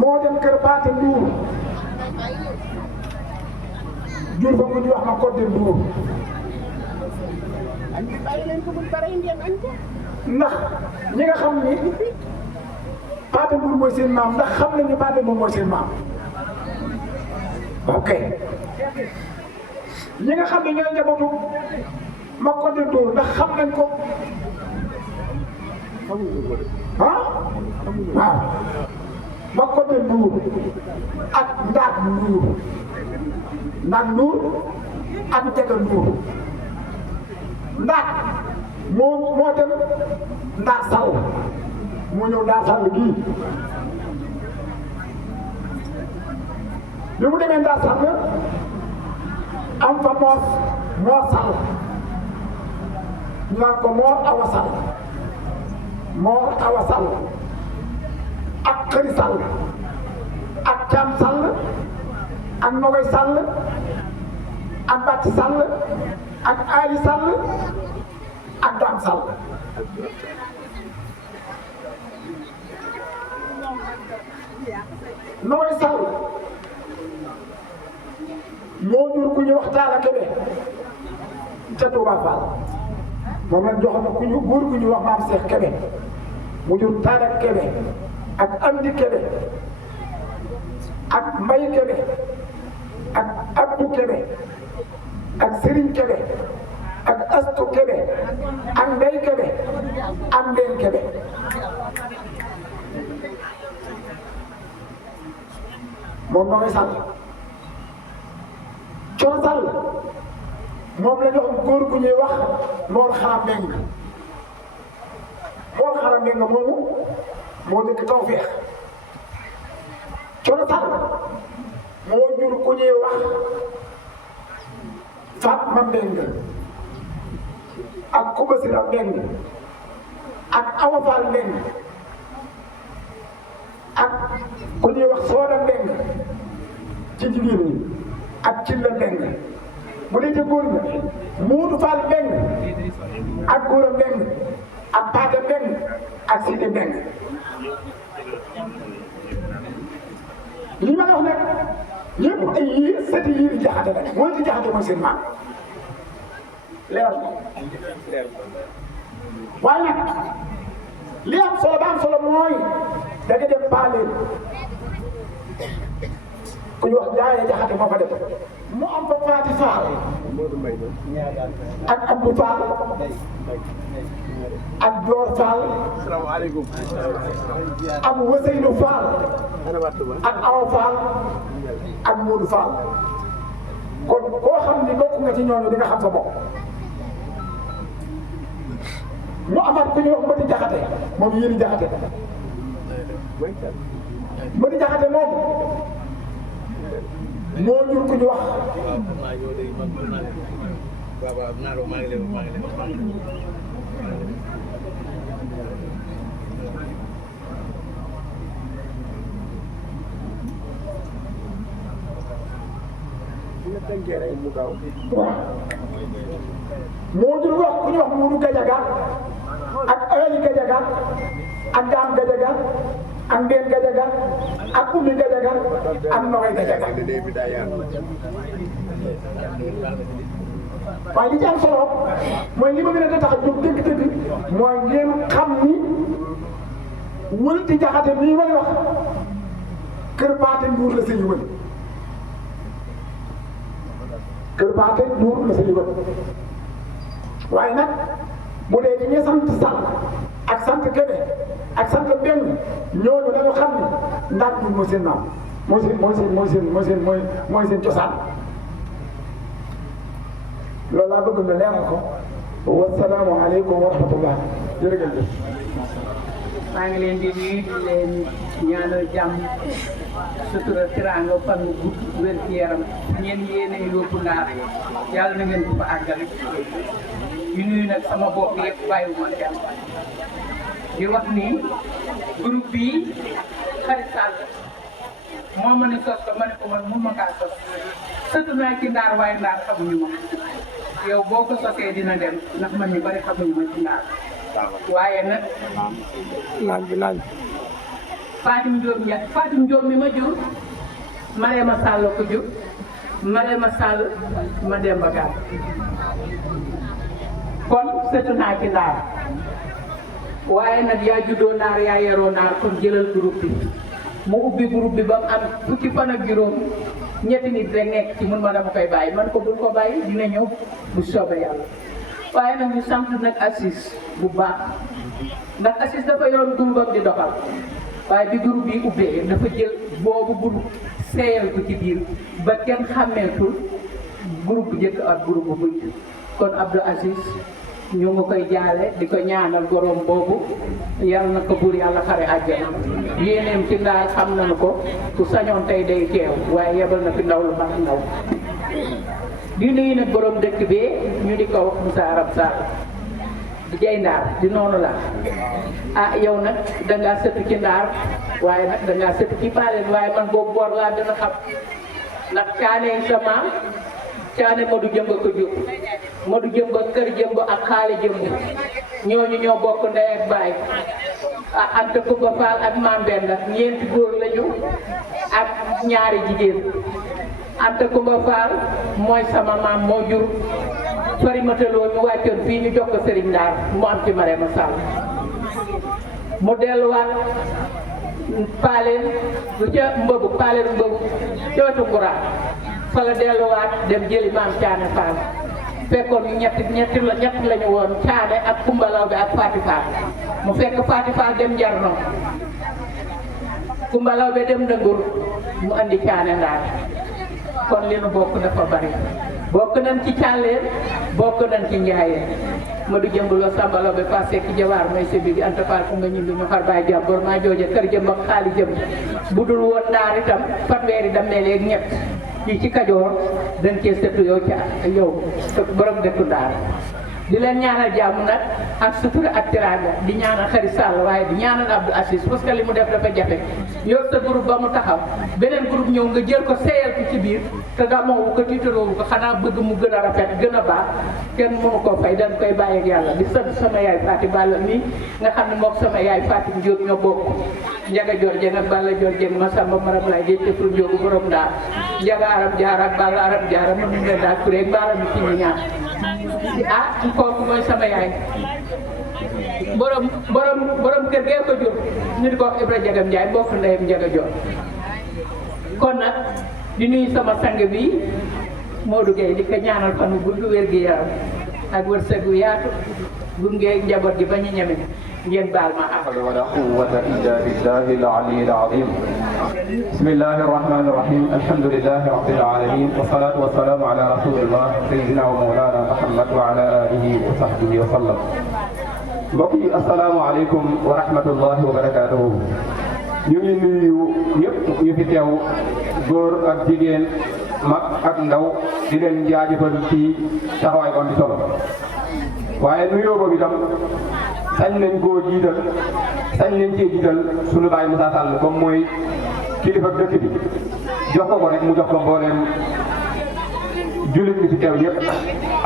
moo dem kër Paate Nduur jur fa ku ñu wax ma Kodde Nduur ndax ñi nga xam ni Paate Nduur mooy seen maam ndax xam nañu Paate Nduur mooy seen maam ok ñi nga xam ne ñooy njabootu ma Kodde Nduur ndax xam nañ ko ah waaw ma Kodde Nduur ak Ndaak Nduur Ndaak Nduur ak Jaga Nduur Ndaak moo dem Ndaak Sall moo ñëw Ndaak Sall gii bi mu demee Ndaak Sall am fa Moor Sall ñu naan ko Moor Awa Sall Moor Awa Sall ak Xëri Sall ak Caam Sall ak Nogoy Sall ak Bàcc Sall ak Ali Sall ak Daam Sall Nogoy Sall moo jur ku ñu wax Taala Kebe ca Touba Fall moom lañ joxoon ku ñu góor ku ñu wax Maam Seex Kebe mu jur Taala Kebe ak Amdi Kebe ak Mbay Kebe ak Abdu Kebe ak Sëriñ Kebe ak Astu Kebe ak Ndey Kebe ak Ndeen Kebe moom Nogoy Sall Coro Sall moom la ñu wax góor gu ñuy wax Mor Xaram Mbeng. Mor Xaram Mbeng moomu moo dëkk Tawfeex. Coro Sall moo jur ku ñuy wax Fatma Mbeng ak Kuba Sira Mbeng ak Awa Fall Mbeng ak ku ñuy wax Sooda Mbeng ci jigéen ñi ak Cilla Mbeng bu dee ca góor ña Muudu Fall Mbeng ak Góora Mbeng ak Paata Mbeng ak Sidi Mbeng li ma la wax nag yëpp ay yii sëti yii di jaxate la mooy di jaxate mooy seen maam leeral ko waaye nag li am solo ba am solo mooy da nga dem Paaleen ku ñu wax Njaay Jaxate moo fa def mu am fa Faati Faal ak Abdou Faal ak Joor Faal ak Waseynu Faal ak Awa Faal ak Moodu Faal kon koo xam ni bokk nga ci ñooñu di nga xam sa bopp mu amaat ku ñuy wax Mati Jaxate moom yéen Jaxate Mati Jaxate moom moo jur ku ñu wax moo jur wax ku ñu wax Muudu Gajaga ak Ali Gajaga ak Daam Gajaga ak Mbeen Gajaga ak Ummi Gajaga ak Nogoy Gajaga waaye li ci am solo mooy li ma gën a tax a jóg dëgg-dëgg mooy ngeen xam ni Wëlti Jaxate mii may wax kër Paate Nduur la sëñu wël kër Paate Nduur la sëñu wël waaye nag bu dee ci ñi sant Sall ak sant Kébé ak sant Mbeng ñooñu dañu xam ni ndax ñun mooy seen maam mooy seen cosaan loolu laa bëgg na leeral ko wasalaamu aleykum wa rahmatullah jërëjëf. maa ngi leen di nuyu di leen ñaanal jàmm sutura teraanga fan wu gudd wér ci yaram ñeen yéene yóbbu naar yàlla na ngeen ko fa àggale di nuyu nag sama bopp yëpp bàyyiwuma kenn di wax ni groupe bii Xarit Sall moo ma ne sos ko ma ne ko man mun ma kaa sos sëtu naa ci ndaar waaye ndaar xamuñu ma yow boo ko sosee dina dem ndax man ñu bari xamuñu ma ci ndaar waaye nag laaj Fatim Diop Ndiaye Fatim Diop mi ma jur Marema Sall ko jur Marema Sall ma Demba Gaal kon sëtu naa ci ndaar waaye nag yaa juddoo naar yaa yaroo naar kon jëlal groupe bi mu ubbi groupe bi ba mu am fukki fan ak juróom ñetti nit rek nekk ci mun ma dama koy bàyyi man ko bul ko bàyyi dina ñëw bu soobee yàlla waaye nag ñu sant nag Assis bu baax ndax Assis dafa yoroon groupe am di doxal waaye bi groupe bi ubbee dafa jël boobu groupe seeyal ko ci biir ba kenn xàmmeetul groupe bu njëkk ak groupe bu mujj kon Abdou Assis ñu ngi koy jaale di ko ñaanal gorom boobu yal na ko buur yàlla xare àjjana yéeneem ci ndaar xam nañu ko ku sañoon tey day teew waaye yebal na fi ndaw lu mag ndaw di nuyu nag borom dëkk bi ñu di ko wax Moussa Arab Sall di jay ndaar di noonu la ah yow nag dangaa sëtu ci ndaar waaye nag dangaa sëtu ci Paaleen waaye man boobu boor laa dina xam ndax caanee sa maam caane Modou Jëmb ko jur Modou Jëmb kër Jëmb ak xaale Jëmb ñooñu ñoo bokk ndey ak baay ah Anta Kumba Fall ak Maam Benda ñeenti góor lañu ak ñaari jigéen Anta Kumba Fall mooy sama maam moo jur Farimata Lo ñu wàccoon fii ñu jox ko Serigne Ndar mu am ci Marema Sall mu delluwaat Paaleen lu ca Mbëbu Paaleen Mbëbu cootu Nguraan fa la delluwaat dem jëli maam Caane Fall fekkoon ñett lañu woon Caane ak Kumbalaw bi ak Faati Fall mu fekk Faati Fall dem Njarno Kumbalaw bi dem Ndëngur mu andi Caane Ndaar kon li nu bokk dafa bari bokk nañ ci càlleen bokk nañ ci njaayeen ma du jëmbaloo sambalo ba passé ki jawaar may se bi anta faal fu nga ñindi ñu xar baay jàmbor maa jooje kër jëm ak xaali jëm bu dul woon naar itam fanweeri dam ne léegi ñett yi ci Kajoor dañ cee sëtu yow ca yow borom dëkku Ndaar di leen ñaanal jàmm nag ak sutura ak teraanga di ñaanal Xari Sall waaye di ñaanal Abdou Assis parce que li mu def dafa jafe yor sa groupe ba mu taxaw beneen groupe ñëw nga jël ko seeyal ko ci biir te damoo wu ko tiitaroowu ko xanaa bëgg mu gën a rafet gën a baax kenn mënu koo fay dañ koy bàyyi ak yàlla di sant sama yaay Fatou Balla nii nga xam ne mook sama yaay Fatou Diop ñoo bokk Njaga Joor Jeng ak Balla Joor Jeng ma samba maram lay dee tëfru njóogu borom Ndaar Njaga Aram Jaar ak Balla Aram Jaar ma nu leen daal kuréeg baara mi ci ñu ñaan kooku mooy sama yaay borom kër gee ko jur ñu di ko wax Ibra Jagam Njaay bokk ndeyam Njaga Joor kon nag di nuyu sama sang bi Modou Gueye di ko ñaanal fan bu gudd wér gi yaram ak wërsëg gu yaatu gunge njaboot gi ba ñu ñeme ngeen baal ma ak ولا قوة إلا بالله العلي العظيم بسم الله الرحمن الرحيم الحمد لله رب العالمين والصلاة والسلام على رسول الله سيدنا ومولانا محمد وعلى آله وصحبه وسلم mbokk yi asalaamaaleykum wa rahmatullahi wa barakaatuhu ñu ngi nuyu ñëpp ñu fi teew góor ak jigéen mag ak ndaw di leen jaajëfal ci taxawaay bu am solo waaye nuyoo boobu itam sañ nañ koo jiital sañ nañ cee jiital sunu baay Moussa Sall comme mooy kilifa dëkk bi jox ko rek mu jox ko mbooleem jullit ñi fi teew yëpp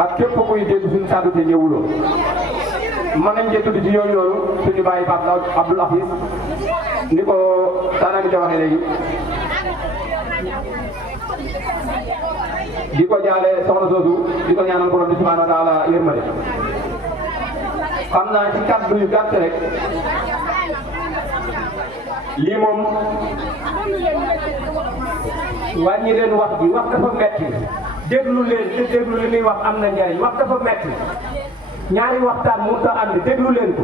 ak képp kuy dégg suñu kàddu te ñëwuloo mën nañ cee tudd ci yooyu loolu suñu baay Pape Abdoul Hafiz ni ko Talla mi waxee léegi di ko jaale soxna soosu di ko ñaanal borom bi subhanahu wa taala yërmande xam naa ci kàddu yu gàtt rek lii moom wàññi leen wax ji wax dafa metti déglu leen te déglu li muy wax am na njariñ wax dafa metti ñaari waxtaan mënut a ànd déglu leen ko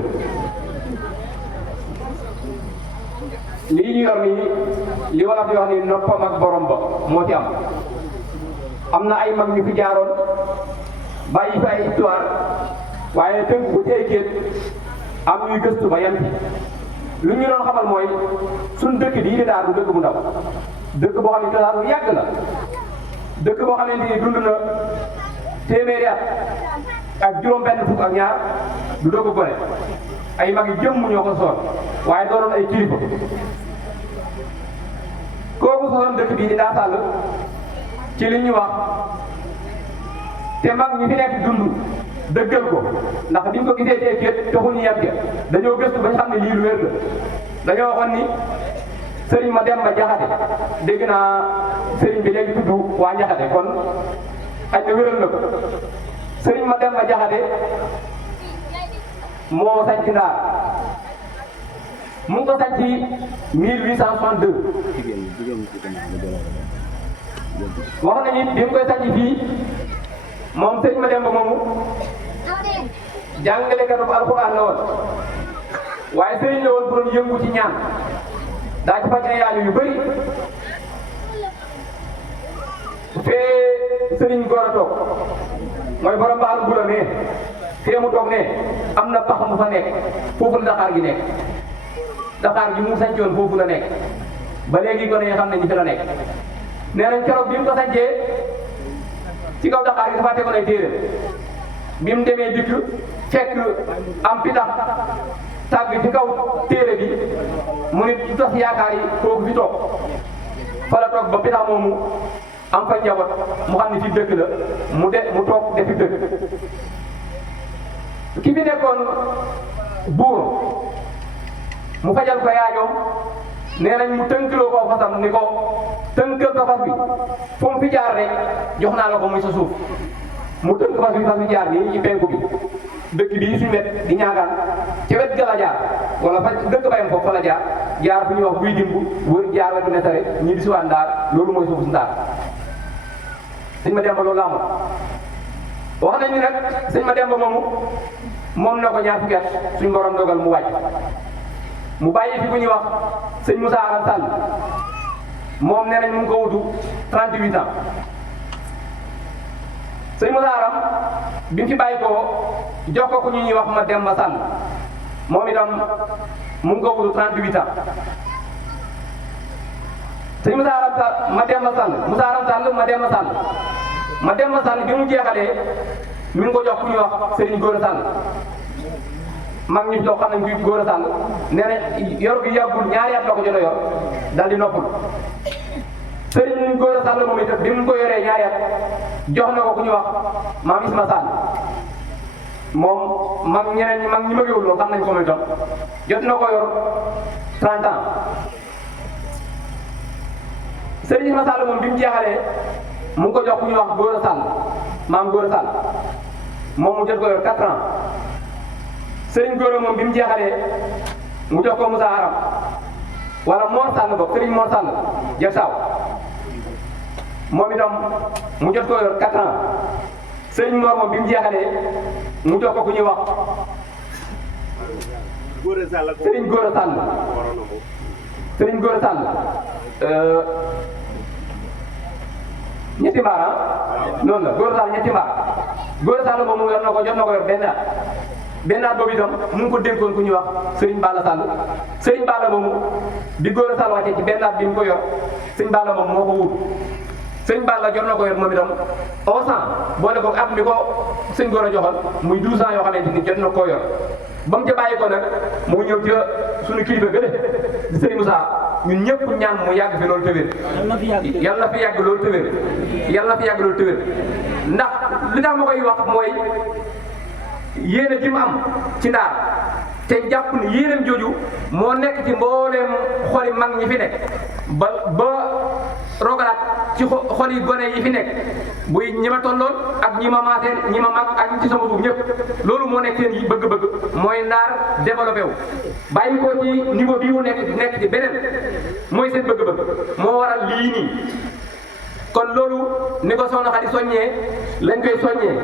lii ñu yor nii li wolof di wax ni noppam ak borom ba moo ci am na ay mag ñu fi jaaroon bàyyi fi ay histoire waaye tënk bu ci ay kéet am ñuy gëstu ba yem ci lu ñu doon xamal mooy suñ dëkk bii di Daar du dëkk bu ndaw dëkk boo xam ne cosaan bu yàgg la dëkk boo xamante ni dund na téeméeri at ak juróom-benn fukk ak ñaar du dëkk gone ay mag yi jëmm ñoo ko soon waaye doonoon ay kilifa kooku sosoon dëkk bii di Daa Sall ci li ñu wax te mag ñi fi nekk dund dëggal ko ndax biñ ko gisee tey kéet taxul ñu yem ke dañoo gëstu bañ xam ne lii lu wér la dañoo waxoon ni sëriñ Mademba Jaxate dégg naa sëriñ bi léegi tudd waa Jaxate kon aj na wéral na ko sëriñ Mademba Jaxate moo sañ ci Ndaar mu ngi ko sañ ci 1862 wax nañu bi mu koy sañ fii moom sëriñ Mademba moomu jàngalekatu alxuraan la woon waaye sëriñ la woon bu doon yëngu ci ñaan daa ci faj ay yaaju yu bëri fee sëriñ góor a toog mooy borom baalu bu la nee fee mu toog ne am na pax mu fa nekk foofu la Dakar gi nekk Dakar gi mu sañcoon foofu la nekk ba léegi gone yi xam ne ñi fi la nekk nee nañ keroog bi mu ko sañcee ci kaw Dakar gi dafa tegoon ay téere bi mu demee dikk fekk am pitax tàgg ci kaw téere bi mu nit du tas yaakaar yi kooku fi toog fa la toog ba pitax moomu am fa njaboot mu xam ne ci dëkk la mu toog defi dëkk ki fi nekkoon buur mu fajal ko yaajoom nee nañ mu tënkaloo ko fasam ni ko tënkal ko fas bi fu mu fi jaar rek jox naa la ko muy sa suuf mu tënk fas bi jaar nii ci penku bi dëkk bii suñu wet di ñaagaan ci wet ga la jaar wala fa dëkk bayam foofu fa la jaar fu ñuy wax buy dimb wër jaar wetu netare ñi di si waa Ndaar loolu mooy suufu Ndaar sëñ Mademba loolu la amoon wax nañu nag sëñ Mademba moomu moom na ko ñaar fukki at suñ borom dogal mu wàcc mu bàyyi fi ku ñuy wax sëñ Moussa Aram Sall moom nee nañ mu ngi ko wutu 38 ans sëñ Moussa Aram bi mu fi bàyyi ko jox ko ku ñuy wax ma Demba Sall moom itam mu ngi ko wutu 38 ans sëñ Moussa Aram Sall ma Demba Sall Moussa Aram Sall ma Demba Sall bi mu jeexalee mi ngi ko jox ku ñuy wax Serigne Gora Sall mag ñi loo xam nañ fi Gora Sall nee na yor gi yàggul ñaari at la ko jot a yor daal di noppal Serigne Gora Sall moom itam bi mu ko yoree ñaari at jox na ko ku ñuy wax maam Isma Sall moom mag ñeneen ñi mag ñi ma géwul loolu xam nañ ko moom itam jot na ko yor 30 ans Serigne Isma Sall moom bi mu jeexalee mu ngi ko jox ku ñuy wax Gora Sall maam Gora Sall moom mu jot ko yor 4 ans Serigne Gora moom bi mu jeexalee mu jox ko Moussa Aram wala Mor Sall boog Serigne Mor Sall jëf saaw moom itam mu jot ko yor 4 ans Serigne Mor moom bi mu jeexalee mu jox ko ku ñuy wax Serigne Gora Sall Serigne Gora Sall ñetti mbaar noonu la Gora Sall ñetti mbaar Gora Sall moom mu yor na ko jot na ko yor benn at boobu itam mu ngi ko dénkoon ku ñuy wax Serigne Balla Sall Serigne Balla moomu bi Gora Sall wàccee ci benn at bi mu ko yor Serigne Balla moom moo ko wut Serigne Balla jot na ko yor moom itam 11 ans boole ko at mi ko Serigne Gora joxoon muy 12 ans yoo xamante ni jot na koo yor ba mu ca bàyyi ko nag mu ñëw ca suñu kilifa gële di Serigne Moussa ñun ñëpp ñaan mu yàgg fi loolu tëwér yàlla na fi yàgg loolu tëwér yàlla na fi yàgg loolu tëwér ndax li tax ma koy wax mooy yéene ji mu am ci ndaar te jàpp ni yéeneem jooju moo nekk ci mbooleem xoli mag ñi fi nekk ba rogalaat ci xoli gone yi fi nekk buy ñi ma tolloon ak ñi ma maaseel ñi ma mag ak ñi ci sama suuf ñëpp loolu moo nekk seen yi bëgg-bëgg mooy ndaar développé wu bàyyi ko ci niveau bii mu nekk ci beneen mooy seen bëgg-bëgg moo waral lii nii kon loolu ni ko soxna Xadi soññee lañ koy soññee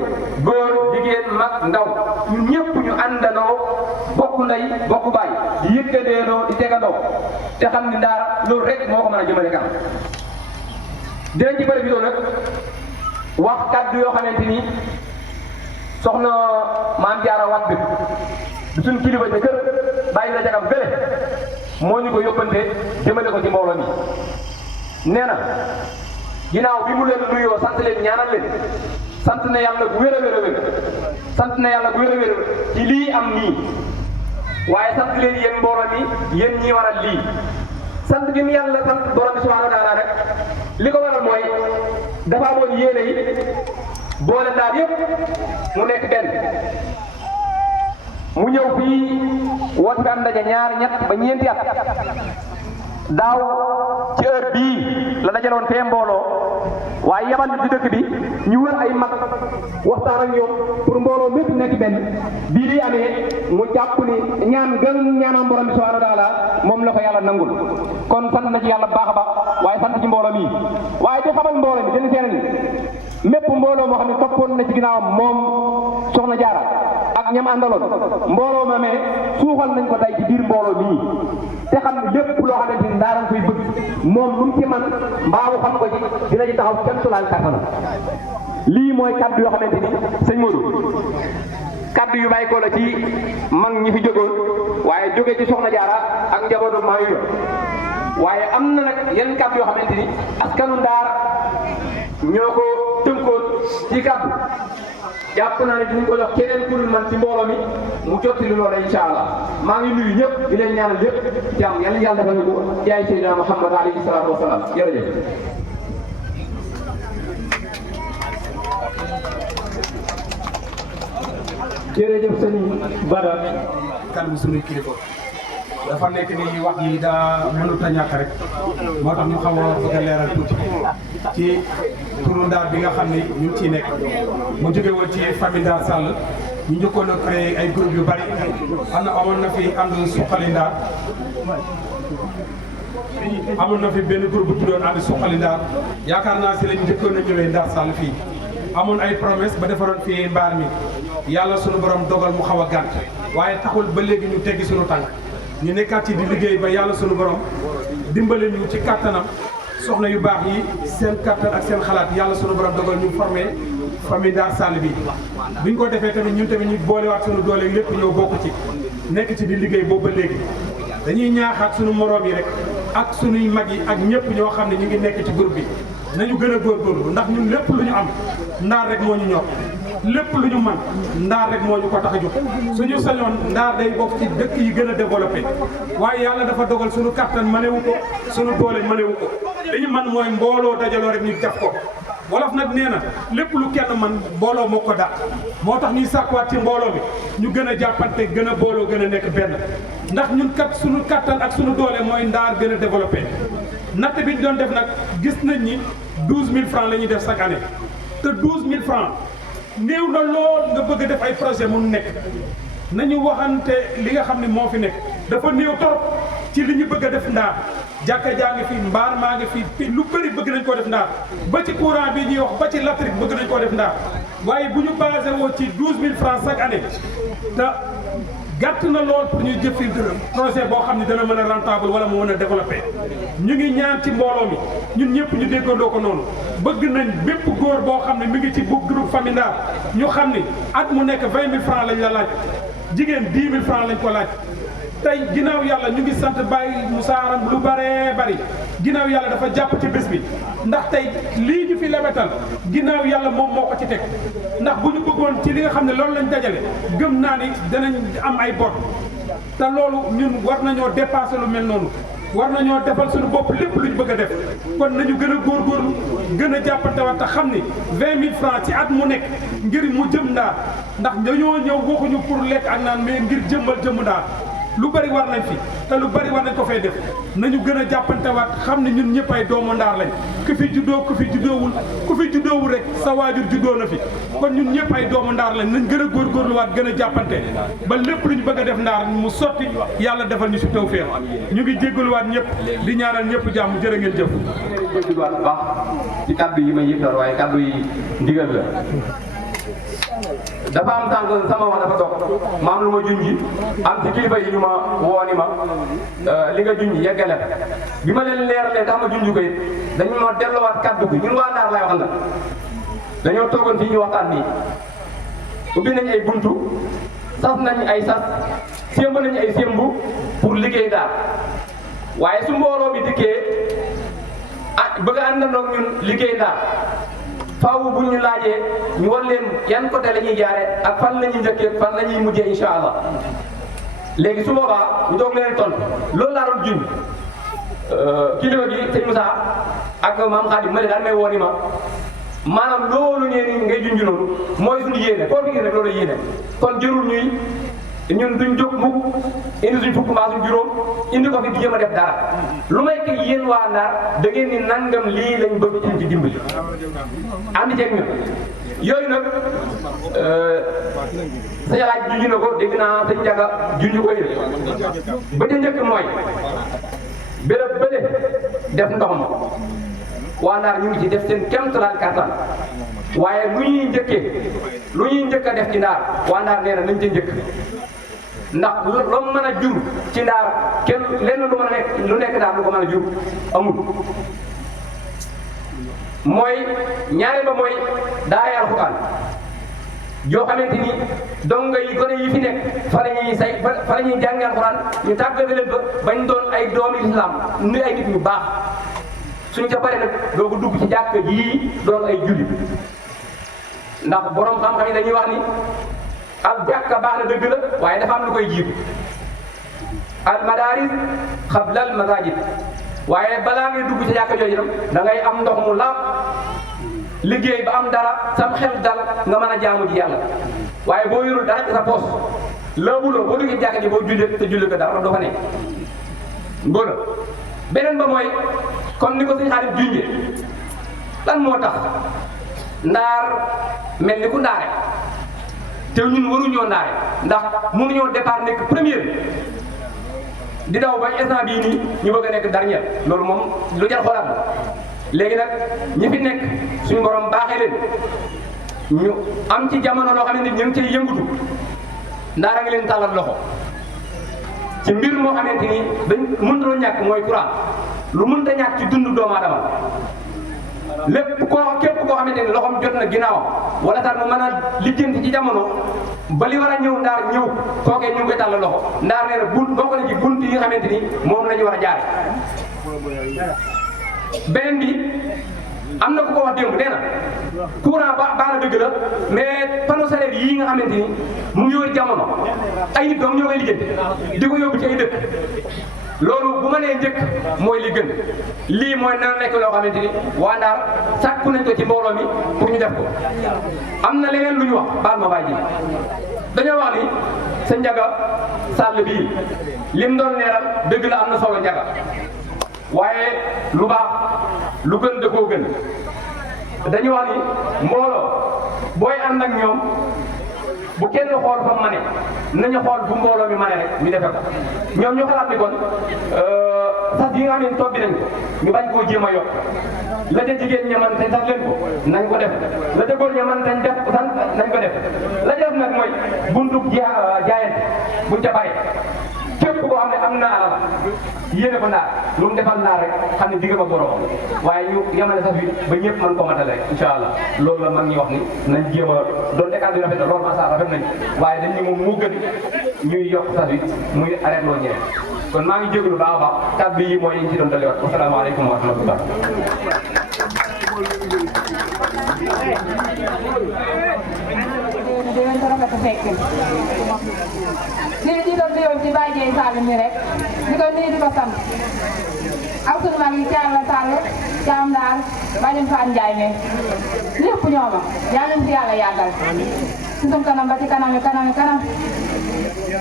góor jigéen mag ndaw ñun ñëpp ñu àndandoo bokk ndey bokk baay di yëkkateendoo di tegandoo te xam ni ndaar loolu rek moo ko mën a jëmale kanam dinañ ci bëri vidéo nag wax kàddu yoo xamante ni soxna maam Jaara Wat bi du suñ kilifa ca kër bàyyi la jagam fële moo ñu ko yóbbante jëmale ko ci mbooloo mi nee na ginnaaw bi mu leen nuyoo sant leen ñaanal leen sant na yàlla bu wér a wér a wér sant na yàlla bu wér a wér ci lii am nii waaye sant leen yéen mbooloo mi yéen ñi waral lii sant gi mu yàlla sant borom bi subhanahu wa taala rek li ko waral mooy dafa amoon yéene yi boole ndaar yëpp mu nekk benn mu ñëw fii woote am ndaje ñaar ñett ba ñeenti at daaw ci heure bii la dajaloon fee mbooloo waaye yabal ci dëkk bi ñu wër ay mag waxtaan ak ñoom pour mbooloo mépp nekk benn bii di amee mu jàpp ni ñaan gën ñaanam borom bi subhanahu wa taala moom la ko yàlla nangul kon sant na ci yàlla baax a baax waaye sant ci mbooloo mi waaye di xamal mbooloo mi dañu seen ni mépp mbooloo moo xam ne toppoon na ci ginnaawam moom soxna Jaara ak ñam àndaloon mbooloo ma mee suuxal nañ ko tey ci biir mbooloo mii te xam ne lépp loo xamante ni daaran koy bëgg moom lu mu ci man mbaamu xam ko ci dina ci taxaw kenn sulaal kattanam lii mooy kaddu yoo xamante ni sëñ Modou kaddu yu bàyyi ko la ci mag ñi fi jógoon waaye jóge ci soxna Jaara ak njabootu maa yu waaye am na nag yeneen kaddu yoo xamante ni askanu ndaar ñoo ko tënkoon ci kaddu jàpp naa ne dinañ ko jox keneen ku dul man ci mbooloo mi mu jotti lu loola incha allah maa ngi nuyu ñëpp di leen ñaanal lépp jàmm yàlla yàlla defal ñu ko jaay Seydina Muhammad alayhi salaatu wasalaam jërëjëf. jërëjëf sëñ Bada kan suñu kilifa dafa nekk ni wax yi daa mënut a ñàkk rek moo tax ñu xaw a bëgg a leeral tuuti ci turu Ndaar bi nga xam ne ñu ngi ciy nekk mu jóge woon ci famille Ndaar Sall ñu njëkkoon a créé ay groupe yu bari amoon na fi ànd suqali Ndaar amoon na fi benn groupe bu tuddoon ànd suqali Ndaar yaakaar naa si lañ njëkkoon a ñëwee Ndaar Sall fii amoon ay promesse ba defaroon fii mbaar mi yàlla sunu borom dogal mu xaw a gànt waaye taxul ba léegi ñu teggi sunu tànk ñu nekkaat ci di liggéey ba yàlla sunu borom dimbale ñu ci kattanam soxna yu baax yi seen kattan ak seen xalaat yàlla sunu borom dogal ñu formé famille Dar Sall bi buñ ko defee tamit ñun tamit ñu boolewaat sunu doole lépp ñëw bokk ci nekk ci di liggéey boobu ba léegi dañuy ñaaxaat sunu moroom yi rek ak sunuy mag yi ak ñëpp ñoo xam ne ñu ngi nekk ci groupe bi nañu gën a góorgóorlu ndax ñun lépp lu ñu am Ndar rek moo ñu ñor lépp lu ñu man Ndar rek moo ñu ko tax a jóg suñu sañoon Ndar day bokk ci dëkk yi gën a développé waaye yàlla dafa dogal suñu kattan mënewu ko suñu doole mënewu ko li ñu man mooy mbooloo dajaloo rek ñu def ko wolof nag nee na lépp lu kenn man mbooloo moo ko dàq moo tax ñuy sàkkuwaat ci mbooloo bi ñu gën a jàppante gën a booloo gën a nekk benn ndax ñun kat suñu kattan ak suñu doole mooy Ndar gën a développé natt bi ñu doon def nag gis nañ ni 12000 francs la ñuy def chaque année te 12000 francs néew na lool nga bëgg a def ay projet mu nekk nañu waxante li nga xam ne moo fi nekk dafa néew torop ci li ñu bëgg a def Ndar jàkka jaa ngi fi mbaar maa ngi fi lu bëri bëgg nañ koo def Ndar ba ci courant bi ñuy wax ba ci latrik bëgg nañ koo def Ndar waaye bu ñu basé woo ci 12000 francs chaque année te gàtt na lool pour ñuy jëf fi projet boo xam ne dana mën a rentable wala mu mën a développé ñu ngi ñaan ci mbooloo mi ñun ñëpp ñu déggandoo ko noonu bëgg nañ bépp góor boo xam ne mi ngi ci bu groupe famille Ndar ñu xam ni at mu nekk 20000 francs lañ la laaj jigéen 10000 francs lañ ko laaj tey ginnaaw yàlla ñu ngi sant Baye Moussa Aram lu bëree bëri ginnaaw yàlla dafa jàpp ci bés bi ndax tey lii ñu fi lebetal ginnaaw yàlla moom moo ko ci teg ndax bu ñu bëggoon ci li nga xam ne loolu lañ dajale gëm naa ni danañ am ay bor te loolu ñun war nañoo dépasser lu mel noonu war nañoo defal suñu bopp lépp luñ bëgg a def kon nañu gën a góorgóorlu gën a jàppante waat te xam ni 20000 francs ci at mu nekk ngir mu jëm Ndar ndax dañoo ñëw waxuñu pour lekk ak naan mais ngir jëmmal jëmm Ndar lu bari war nañ fi te lu bari war nañ ko fay def nañu gën a jàppantewaat xam ne ñun ñëpp ay doomu Ndar lañ ku fi juddoo ku fi juddoowul ku fi juddoowul rek sa waajur juddoo na fi kon ñun ñëpp ay doomu Ndar lañ nañ gën a góorgóorluwaat gën a jàppante ba lépp lu ñu bëgg a def Ndar mu sotti yàlla defal ñu si tawfeex ñu ngi jéggaluwaat ñëpp di ñaanal ñëpp jàmm jërë ngeen jëf. jéggaluwaat bu baax ci kaddu yi may yëkkati waaye kaddu yi ndigal la. dafa am tànk sama wax dafa dox ma am lu ma junji am ci kilifa yi ñu ma woo ni ma li nga junji yeggale bi ma leen leeralee tax ma junj ko it dañu ma delloowaat kaddu gi ñun waa Ndar lay wax la dañoo toogoon fii ñu waxtaan nii ubbi nañ ay buntu sas nañ ay sas sémb nañ ay sémbu pour liggéey Ndar waaye su mbooloo bi dikkee ah bëgg a àndandoo ak ñun liggéey Ndar faaw bu ñu laajee ñu war leen yan côté la ñuy jaaree ak fan la ñuy njëkkee fan la ñuy mujjee incha allah léegi su boobaa ñu doog leen tontu loolu laa doon junj kilifa gi sëñ Moussa ak maam Khadim ma ne daan may woo ni ma maanaam loolu ngeen ngay junj noonu mooy suñu yéene koo fi gis rek loolu yéene kon jërul ñun duñ jóg mukk indi suñ fukk mbaa suñ juróom indi ko fi di jëm a def dara lu may kay yéen waa Ndar da ngeen ni nangam lii lañ bëgg ci dimbali ànd ceeg ñun yooyu nag sa laaj junj na ko dégg naa sëñ Ndiaga junj ko yëpp ba ca njëkk mooy béréb bële def ndox ma waa Ndar ñu ngi ci def seen kéemtalaat kattan waaye lu ñuy njëkk a def ci Ndar waa Ndar nee na nañ ca njëkk ndax loo mën a jur ci Ndar kenn lenn lu nekk daal lu ko mën a jur amul mooy ñaare ba mooy daara alxuraan joo xamante ni donga yi gone yi fi nekk fa la ñuy jàngi alxuraan ñu tàggate leen ba bañ doon ay doomi islam ni ay nit ñu baax suñ ca pare nag doo ko dugg ci jàkk yii doon ay jullit ndax borom xam-xam yi dañuy wax ni ak jàkka baax na dëgg la waaye dafa am lu koy jiitu al madaris xabla al masajid waaye balaa ngay dugg ci jàkka jooju itam da ngay am ndox mu laab liggéey ba am dara sam xel dal nga mën a jaamu ji yàlla waaye boo yorul dara ci sa poos laabuloo boo duggee jàkka ji boo jullee te julli ko dara doo fa nekk ngóona beneen ba mooy comme ni ko sëñ Xaadim junjee lan moo tax Ndar mel ni ku ndaare te ñun waruñoo ndaare ndax mënuñoo départ nekk première di daw ba instant bii nii ñu bëgg a nekk dernier loolu moom lu jar xoolaat la léegi nag ñi fi nekk suñu borom baaxee leen ñu am ci jamono loo xam ne ñu ngi cay yëngutu Ndar ngi leen tàllal loxo ci mbir moo xamante ni dañ mënutoo ñàkk mooy courant lu mënta ñàkk ci dundu doomu aadama lépp képp koo xamante ni loxoom jot na ginnaawam wala daal mu mën a lijjanti ci jamono ba li war a ñëw ndaar ñëw kookee ñu ngi koy tàllal loxo ndaar nee na bunt bokk na ci bunt yi nga xamante ni moom la ñu war a jaare beneen bi am na ku ko wax démb nee na courant baax na dëgg la mais panneau solaire yii nga xamante ni mu ngi wër jamono ay nit doom ñoo koy liggéey di ko yóbbu ci ay dëkk loolu bu ma nee njëkk mooy li gën lii mooy na nekk loo xamante ni waa Ndar sàkku nañ ko ci mbooloo mi pour ñu def ko am na leneen lu ñu wax baal ma bàyyi ji dañoo wax ni sa Njaga Sàll bii lim doon leeral dëgg la am na solo Njaga waaye lu baax lu gën da koo gën dañu wax ni mbooloo booy ànd ak ñoom bu kenn xool fa mane nañu xool bu mbooloo mi mane rek ñu defe ko ñoom ñu xalaat ni kon sax yi nga xam ne toog bi nañ ko ñu bañ koo jéem a yokk la ca jigéen ña man tañ sax leen ko nañ ko def la ca góor ña man tañ def san nañ ko def la ca def nag mooy buntu jaayante buñ ca pare képp koo xam ne am na alal yéene ko Ndar lu mu defal Ndar rek xam ne diggam ak borom waaye ñu yemale sax bi ba ñëpp mën ko matale rek incha allah loolu la mag ñi wax ni nañ jéem a doon dekkaat bi rafet na loolu macha rafet nañ waaye dañ ñu moom moo gën ñuy yokk sax bi muy arrêté loo ñëwee kon maa ngi jégalu baax a baax kàddu yi mooy yi ñu ci doon daliwaat wasalaamaaleykum wa rahmatullah déwén dara ko fekk lii di doon yoon ci Baye Dieye Sall mi rek di ko nuyu di ko sant ak sunu mag yi Thiam Sall Thiam Ndar Badiane Fane Ndiaye ne lépp ñooma yàlla nañu fi yàlla yàggal ci sunu kanam ba ci kanam yi kanam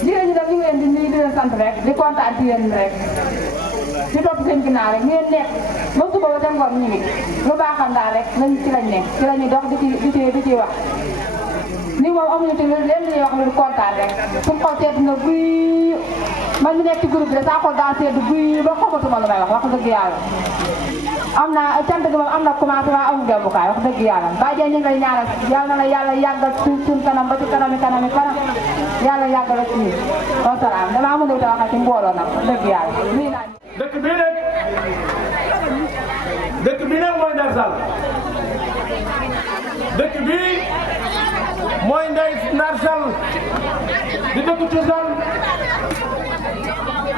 jigéen ñi nag ñu ngi leen di nuyu di leen sant rek di kontaan ci yéen rek di topp seen ginnaaw rek ngeen nekk ba suba ba dem ngoon ñu ngi lu baaxal daal rek lañ ci lañ nekk ci la ñuy dox di ci wax ni moom amuñu ci leen li ñuy wax lu kontaan rek suñu xol sedd na guy man mi nekk ci groupe bi de saa xol daa sedd guy ba xamatuma lu may wax dëgg yàlla am na cant gi moom am na commencement amul dembukaay wax dëgg yàlla Baye Dieye ñu ngi lay ñaanal yàlla na la yàlla yàggal suñ kanam ba ci kanam yàlla yàggal ak ñi wasalaam damaa mën a waxal ci mbooloo nag wax dëgg yàlla dëkk bii nag mooy Ndar Sall dëkk bii mooy Ndar Sall di dëkk cosaan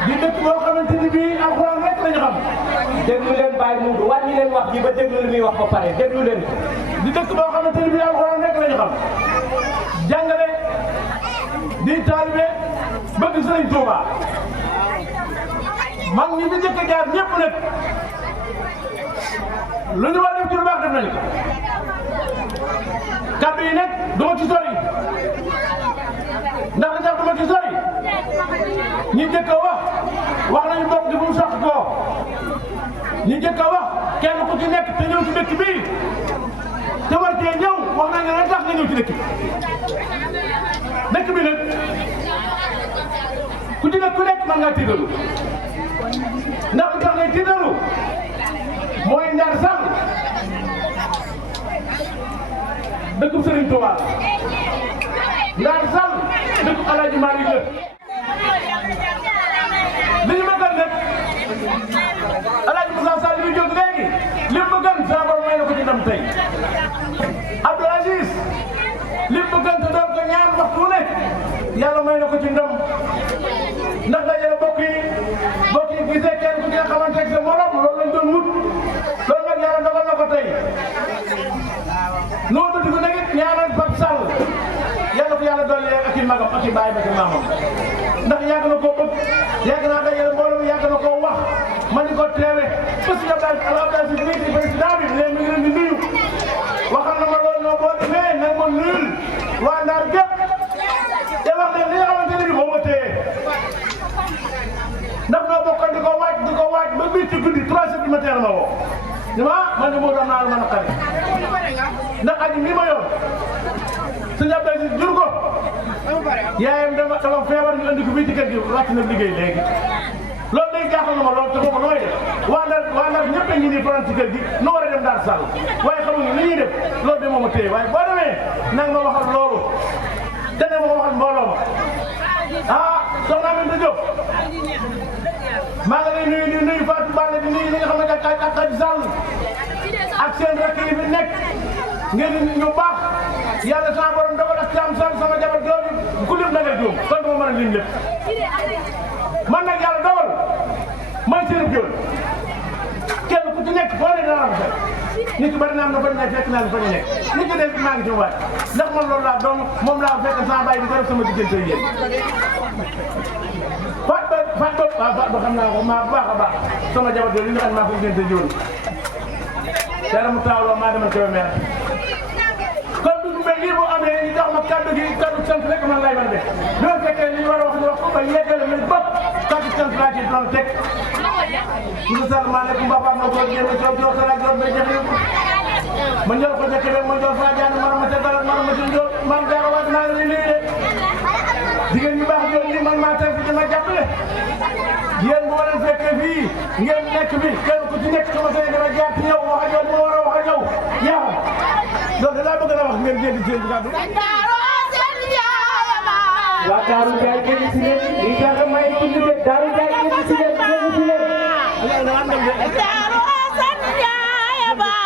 di dëkk boo xamante ni bii alxuraan rek lañu xam. déglu leen Baye Moudou wàññi leen wax ji ba déglu li muy wax ba pare déglu leen. di dëkk boo xamante ni bii alxuraan rek lañu xam jàngale di taalibe bëgg Sëriñ Tuuba mag ñi fi njëkk a jaar ñëpp nag lu ñu war a def ci lu baax def nañu ko kàddu yi nag du ma ci sori ndax li tax du ma ci sori ñi njëkk a wax nañu bokk di bu mu sax koo ñi njëkk a wax kenn ku ci nekk te ñëw ci dëkk bii te war cee ñëw wax nañu ne tax nga ñëw ci dëkk bi nag ku ci nekk mën ngaa tiitalu ndax li tax ngay tiitalu mooy Ndar Sall dëkku Serigne Touba Ndar Sall dëkku El Hadj Malick la li ñu bëggoon nag El Hadj Moussa Sall bi jóg léegi li mu bëggoon saa borom may na ko ci ndam tey Abdou Aziz li mu bëggoon te doon ko ñaan waxtu ne yàlla may na ko ci ndam ndax dajale bokk yi gisee kenn ku ci nga xamante ne sa morom loolu lañ doon wut loolu nag yàlla dogal na ko tey noonu dugg nag it ñaanal Pape Sall yàlla ko yàlla dolli ak i magam ak i baay ba ci maamam ndax yàgg na koo bëgg yàgg naa dajale mbooloo mi yàgg na koo wax ma ni ko teewe parce que Abdoulaye si nii ci président bi léegi mi ngi leen di nuyu waxal na ma loolu noo boo demee nag ma nuyul waa Ndar gépp te wax ne li nga xamante ne bi moo ma téye ndax noo bokkoon di ko waaj ba biir ci guddi 3 heures du matin ma woo ni ma man de moo doon naa la mën a xari ndax aji mi ma yor suñu Abdoulaye si jur ko yaayam dama feebar ñu andi ko fii ci kër gi wàcc na liggéey léegi loolu day jaaxal na ma loolu te foofu lu may def waa Ndar ñëpp a ngi nii faral ci kër gi nu war a dem Ndar Sall waaye xamuñu li ñuy def loolu de moom a téye waaye boo demee nag ma waxal loolu te ne ma ko waxal mbooloo ma soxna Aminata Diop maa ngi lay nuyu Fatou Balla di nuyu li nga xam ne ak Khady Sall ak seen rakk yi fi nekk ngeen ñu baax yàlla sama borom dogal ak caam sama jabar jooju ku lim na nga juum kon duma mën a lim lépp man nag yàlla dogal may seen géwél kenn ku ci nekk foo ne dana am fekk nit ki bari naa am na bañ ne fekk naa fa ñu nekk nit ki des maa ngi ci waat ndax man loolu laa doom moom laa fekk sama bàyyi di ko def sama diggante yéen Fatou waaw Fatou xam naa ko maa bu baax a baax sama jabar jooju li nga xam ne maa ko diggante joon dara mu taawloo maa demal Kébémer kon du mel lii bu amee ñu jox ma kaddu gi kaddu sant rek man lay war a def bu fekkee li ñu war a wax ñu wax ko ba yeggale nañ bopp kaddu sant laa ci doon teg ñu sal maa ne Kumba Ba ma ko ñëw coow coow sala jot ba jafe ma ñëw ko njëkk rek ma ñëw fa jaan ma ca dara ma ci ñëw man dara waat naa la lii de jigéen ñu baax ñoom ñi man maa teg fi dama jàppale yéen bu ma leen fekkee fii ngeen nekk bi kenn ku ci nekk sama sëy dama jaar ci yow wax ak yow li ma war a wax ak yow yaa donc da laa bëgg a wax ngeen génn ci seen kàddu waa Daaru Njaay génn si leen lii tax may tudd de Daaru Njaay génn si leen génn si leen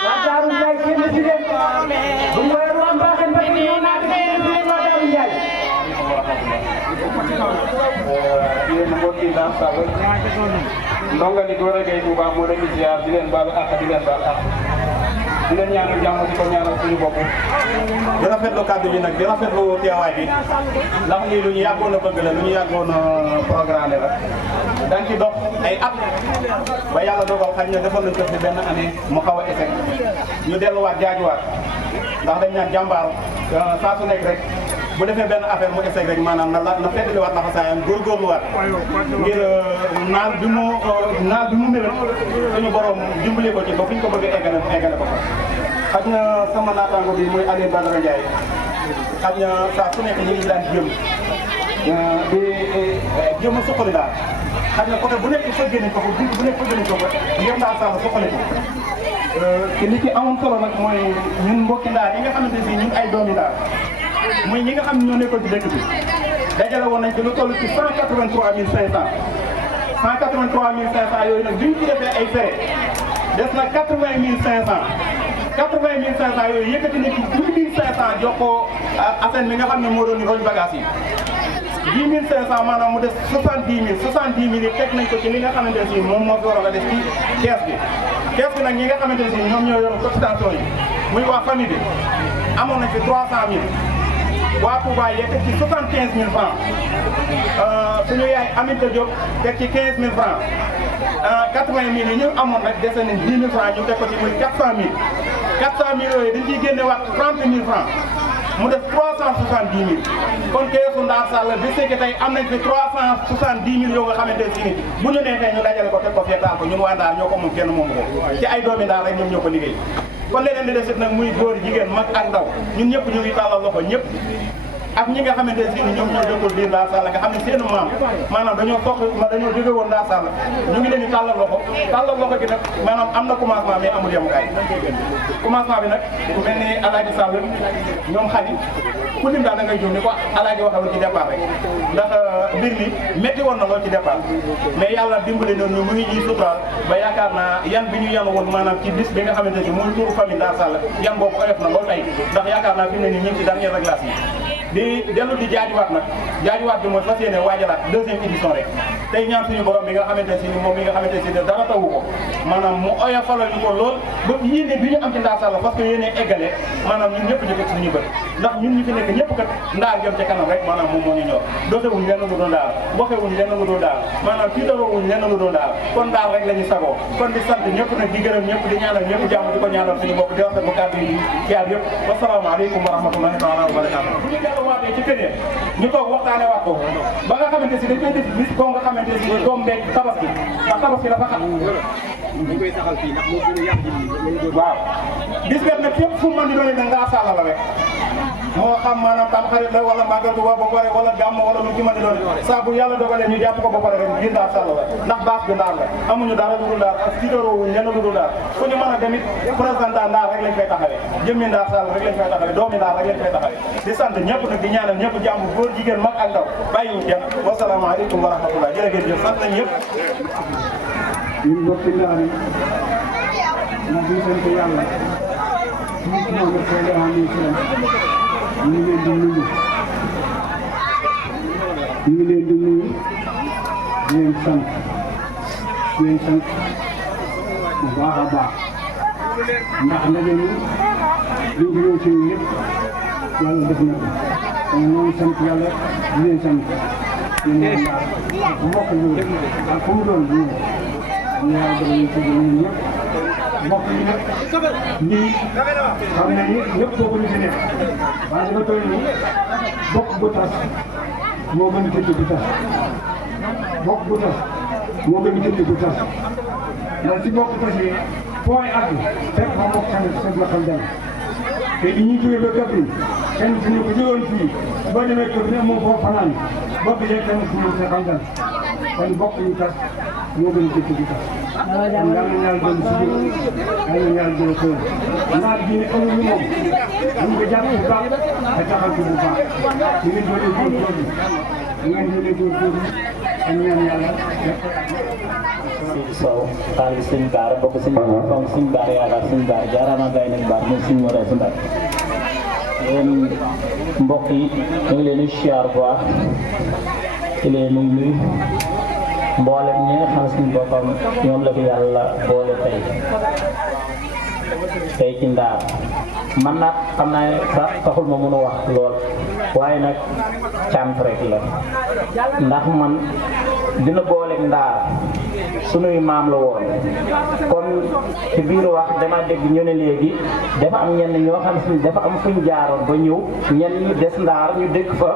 waa Daaru Njaay génn si leen bu ñu woowee waa Mbaaxeen ba ñu ñëw naa di génn si leen waa Daaru Njaay yéen mbokki Ndar Sall ndongali Gora Gueye bu baax moo leen di ziar di leen baalu àq di leen baal àq di leen ñaanal jàmm di ko ñaanal suñu bopp di rafetlu kàddu bi nag di rafetlu teewaay bi ndax lii lu ñu yàggoon a bëgg la lu ñu yàggoon a programme la dañ ci dox ay at ba yàlla dogal xañ na defoon nañ ko fi benn année mu xaw a échec ñu delluwaat jaajuwaat ndax dañ naan jàmbaar saa su nekk rek bu defee benn affaire mu échec rek maanaam na feddliwaat laxasaayam góorgóorluwaat ngir naal bi mu mébét suñu borom dimbali ko ci ba fi ñu ko bëgg a eggale ko fa xaj na sama naataango bi muy Aliou Badara Ndiaye xaj na saa su nekk ñu ngi daan di jéem a suqali daal xaj na côté bu nekk fëggee nañ ko ko bunt bu nekk fëggee nañ ko ko ngir daal sàll suqali ko te li ci amoon solo nag mooy ñun mbokki ndaar yi nga xamante ne ñun ay doomi ndaar muy ñi nga xam ne ñoo nekkoon ci dëkk bi dajale woon nañ ci lu toll ci 183 500 yooyu nag bi ñu ci defee ay frais des na 80 500 yooyu yëkkati na ci 10 500 jox ko Assane mi nga xam ne moo doon roñ bagage yi 10 500 maanaam mu des 70 000 yi teg nañ ko ci li nga xamante ne si moom moo fi waroon a def ci kees bi nag ñi nga xamante ne si ñoom ñoo yor cotisation yi muy waa famille bi amoon nañ fi 300 000 waa Touba yëkkati ci 75 000 francs suñu yaay Aminata Diop teg ci 15 000 francs 80 000 yi ñu amoon rek dese nañ 10 000 francs ñu teg ko ci muy 400 000 yooyu dañ ciy génne waat 30 000 francs mu def 370 000 kon keesu Ndar Sall bi sekk tey am nañ fi 370 000 yoo nga xamante ne si bu ñu neexee ñu dajale ko teg ko feetaal ko ñun waa Ndar ñoo ko moom kenn moomu ko ci ay doomi Ndar rek ñoom ñoo ko liggéey kon leneen di desit nag muy góor jigéen mag ak ndaw ñun ñëpp ñu ngi tàllal loxo ñëpp ak ñi nga xamante ne si ñoom ñoo dëkkul biir Ndar Sall nga xam ne seen maam maanaam dañoo jóge woon Ndar Sall ñu ngi leen di tàllal loxo gi nag maanaam am na commencement mais amul yemukaay commencement bi nag ku mel ni Alaaji Sall ñoom xadi ku lim daal da ngay jóg ni ko Alaaji waxee woon ci départ rek ndax mbir mi métti woon na lool ci départ mais yàlla dimbali noonu mu ngi ñuy suturaal ba yaakaar naa yan bi ñu yanu woon maanaam ci bis bi nga xamante ne si muy turu famille Ndar Sall yan boobu oyof na lool tey ndax yaakaar naa fi mu ne nii ñu ngi ci dernière réglage yi di dellu di jaajuwaat nag jaajuwaat bi mooy fas yéene waajalaat deuxième édition rek tey ñaan suñu borom bi nga xamante ne si moom mi nga xamante ne si dara tawu ko maanaam mu oyofalal ñu ko lool ba yéene bi ñu am ci Ndar Sall parce que yéene eggale maanaam ñun ñëpp ñu teg suñu bët ndax ñun ñi fi nekk ñëpp kat Ndar jëm ca kanam rek maanaam moom moo ñu ñor dosewuñ lenn lu doon daal boxewuñ lenn lu doon daal maanaam tiitaroowuñ lenn lu doon daal kon daal rek la ñu sagoo kon di sant ñëpp nag di gërëm ñëpp di ñaanal ñëpp jàmm di ko ñaanal suñu bopp di rafetlu kàddu yi jaar yëpp wasalaamaaleykum wa rahmatullahi taala wa barakatuh waatee ci kër ñu toog waxtaane waat ko ba nga xamante si dañ koy def bis boo nga xamante si doom beeg tabaski ndax tabaski dafa xam dañ koy saxal fii ndax moo gën a yàq waaw bis bet nag fépp fu mën di doon nag Ndar Sall la rek moo xam maanaam tam xarit la wala màggal Tuuba ba pare wala gàmm wala lu ci mën di doon saa bu yàlla dogalee ñu jàpp ko ba pare rek ngir Ndar Sall la ndax baas bi Ndar la amuñu dara lu dul Ndar ak sidarowuñ lenn lu dul Ndar fu ñu mën a demit présentant Ndar rek lañ fay taxawee jëmmi Ndar Sall rek lañ fay taxawee doomi Ndar rek lañ fay taxawee di sant ñëpp nag di ñaanal ñëpp jàmm góor jigéen mag ak ndaw bàyyiwuñ kenn wasalaamaaleykum wa rahmatullah jërëjëf sant nañ ñëpp ñun mbokki Ndar yi ñu ngi sant yàlla nit Muhammad sallallahu alayhi wa sallam ñu ngi leen di nuyu di leen sant bu baax a baax ndax ndaje mi liñ fi ñëw ci ñun ñëpp yàlla def na ko kon ñoo ngi sant yàlla di leen sant yéen ñoom daal mbokk yi ak fu mu doon ñu yàlla def ñu ci ñun ñëpp mbokk yi nag lii xam ne ñëpp bokk ñu ci nekk waaye dama toll nii bokk bu tas moo gën a tëdd bu tas bokk bu tas moo gën a tëdd bu tas ndax si bokk tas yi fooy àgg fekk ma bokk tamit sa loxo dem te li ñuy jógee ba Kaffrine kenn ku ñu ko jógoon fii boo demee kër ne moom foofu fanaan bokk yi kenn ku ñu sa dem kon bokk ñu tas moo gën a tëdd bu tas kon yàlla na yàlla doon si biir yàlla na yàlla doon xëy naat bi ne amuñu moom ñu ko jàpp bu baax te taxaw ci bu baax ñu ngi doon góorgóorlu ñu ngi doon góorgóorlu ak ñaan yàlla Sow taal sëñ Baara bokk sëñ fonk sëñ Baara yaakaar sëñ Baara jaaraama gay nag baar moom sëñ Mor Aysa Mbaar yéen mbokk yi ñu ngi leen di siyaar bu baax ci leen muy nuyu mboolem ñi nga xam suñu boppam ñoom la fi yàlla boole tey ci Ndaar man nag xam naa ne sax taxul ma mën a wax lool waaye nag cant rek la ndax man dina boole Ndaar sunuy maam la woon kon ci biir wax dama dégg ñu ne léegi dafa am ñenn ñoo xam si dafa am fuñ jaaroon ba ñëw ñenn ñi des Ndaar ñu dëkk fa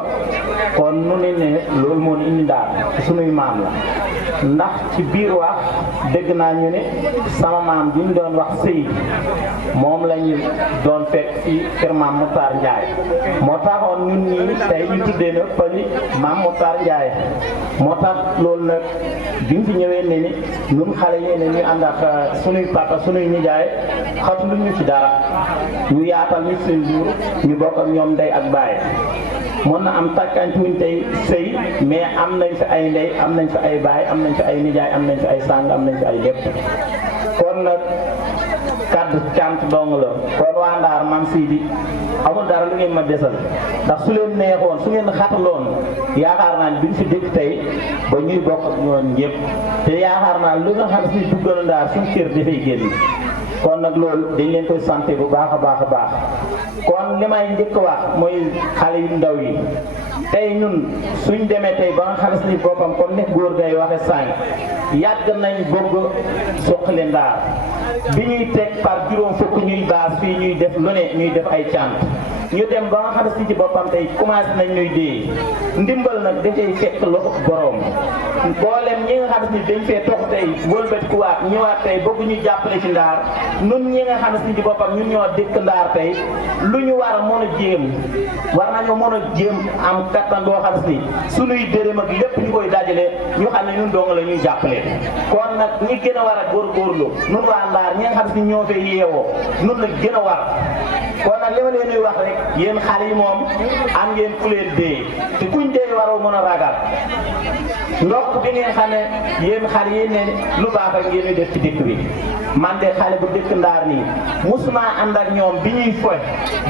kon nu ne loolu moo indi Ndaar sunuy maam la ndax ci biir wax dégg naa ñu ne sama maam bi ñu doon wax sëy moom la ñu doon fekk ci kër maam Moutar Ndiaye moo taxoon ñun ñii tey ñu tuddee na pëli maam Moutar Ndiaye moo tax loolu nag bi ñu fi ñëwee ne ni ñun xale yi ne ñu ànd ak sunuy papa sunuy nijaay xatu ñu ci dara ñu yaatal ñu seen buur ñu bokk ak ñoom ndey ak baay mën na am tàkkantuñ tey sëy mais am nañ fi ay ndey am nañ fi ay baay am nañ fi ay nijaay am nañ fi ay sàng am nañ fi ay lépp kon nag kaddu cant dong la kon waa Ndaar man Sidi amul dara lu ngeen ma desal ndax su leen neexoon su ngeen xataloon yaakaar naa ne duñ fi dëkk tey ba ñuy bokk ak ñoom ñëpp te yaakaar naa lu nga xam si duggal Ndaar suñu kër dafay génn kon nag loolu dañ leen koy santé bu baax a baax a baax kon li may njëkk wax mooy xale yu ndaw yi tey ñun suñ demee tey ba nga xam si boppam comme ni góor gay waxe sànq yàgg nañ bëgg suqali Ndaar bi ñuy teg par juróom fukk ñuy baas fii ñuy def lu ne ñuy def ay cant ñu dem ba nga xam si ci boppam tey commencé nañ ñuy dee ndimbal nag dafay fekk loxo borom mboolem ñi nga xam si dañ fee tox tey wëlbatikuwaat ñëwaat tey bëgg ñu jàppale ci Ndaar nun ñi nga xam si ci boppam ñun ñoo dëkk Ndaar tey lu ñu war a mën a jéem war nañoo mën a jéem am kattan boo xam si sunuy dërëm ak lépp ñu koy dajale ñu xam ne ñun dong la ñuy jàppale kon nag ñi gën a war a góorgóorlu nun waa Ndaar ñi nga xam si ñoo fee yeewoo nun la gën a war kon nag li ma leen di wax rek yéen xale yi moom am ngeen ku leen dee te kuñ dee waroo mën a ragal ndox bi ngeen xam ne yéen xale yi ne lu baax ak ngeen di def ci dëkk bi man de xale bu dëkk Ndaar nii musuma ànd ak ñoom bi ñuy foy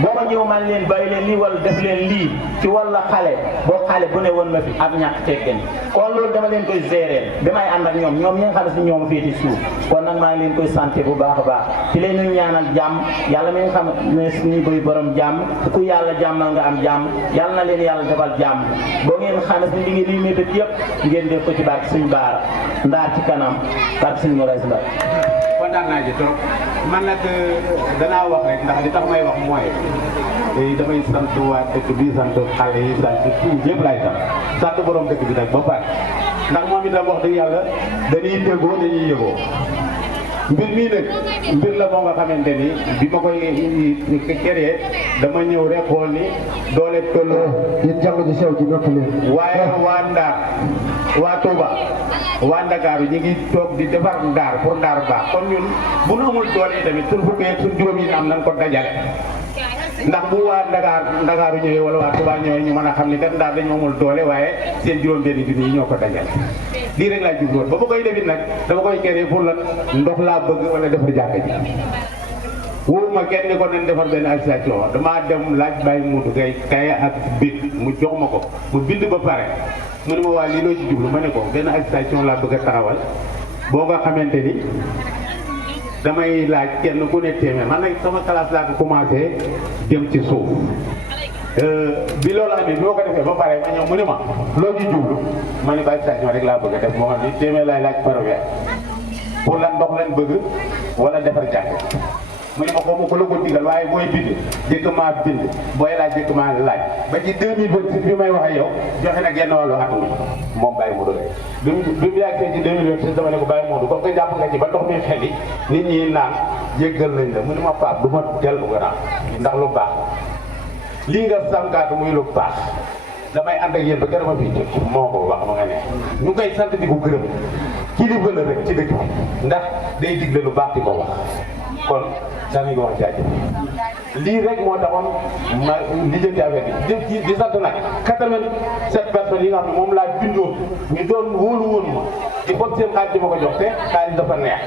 boo ma ñëw man leen bàyyi leen lii wala def leen lii ci walla xale boo xale bu ne woon ma fi ak ñàkk teggin kon loolu dama leen koy gérer damay ànd ak ñoom ñi nga xam ne si ñoom féeti suuf kon nag maa ngi leen koy santé bu baax a baax ci leen ñu ñaanal jàmm yàlla mi nga xam ne suñu boy borom jàmm ku yàlla jàmmal nga am jàmm yàlla na leen yàlla defal jàmm boo ngeen xam ne si li ngeen mébét yëpp ngeen def ko ci barke suñu Baara Ndaar ci kanam barke suñu Mor Aysa Mbaar kontaan naa ci trop man nag danaa wax rek ndax li tax may wax mooy damay sant waa dëkk bi sant xale yi sant tout ñëpp laay sant borom dëkk bi nag ba pare ndax moom itam wax dëgg yàlla dañuy déggoo dañuy yëgoo mbir mii nag mbir la moo nga xamante ni bi ma koy créé dama ñëw rek xool ni doole tolloo yéen jàng ji sew ci nopp leen waaye waa Ndaar waa Touba waa Ndakaaru ñu ngi toog di defar Ndaar pour Ndaar baax kon ñun bu nu amul doole tamit suñ fukkee suñ juróom yi am nañ ko dajale ndax bu waa Ndakaaru ñëwee wala waa Touba ñëwee ñu mën a xam ni kat Ndaar dañu amul doole waaye seen juróom benn junni yi ñoo ko dajale lii rek laa jubloon ba ma koy defit nag dama koy créé pour lan ndox laa bëgg wala defar jàkka ji wóoruma kenn ni ko nañ defar benn association damaa dem laaj Baye Modou Gueye kay ak bit mu jox ma ko mu bind ba pare mu ne ma waa lii loo ci jublu ma ne ko benn association laa bëgg a taxawal boo nga xamante ni damay laaj kenn ku ne téeméer man nag sama classe laa ko commencé dem ci suuf bi loolu amee bi ma ko defee ba pare ma ñëw mu ne ma loo ci jublu ma ne ba association rek laa bëgg a def moo xam ni téeméer laay laaj par weer pour lan ndox lañ bëgg wala defar jàng mu ne ma ko ko la ko digal waaye booy bind jëkk maa bind booy laaj jëkk maa laaj ba ci 2026 bi may wax ak yow joxe na genn wàllu at mi moom Baye Modou Gueye bi mu yàggee ci 2026 dama ne ko Baye Modou comme que jàpp nga ci ba ndox mi xel yi nit ñi naan jéggal nañ la mu ne ma paap du ma dellu gannaaw ndax lu baax lii nga sànkaatu muy lu baax damay ànd ak yéen ba gërëm a fii jëkk moo ko wax ma nga ne ñu koy sant di ko gërëm kilifa la rek ci dëkk bi ndax day digle lu baax di ko wax kon danañ ko wax jaajëf lii rek moo taxoon ma lijjanti affaire bi di sant nag 87 personnes yi nga xam ne moom laa bindoo ñu doon wóolu woon ma di foog seen xaalis di ma ko jox te xaalis dafa neex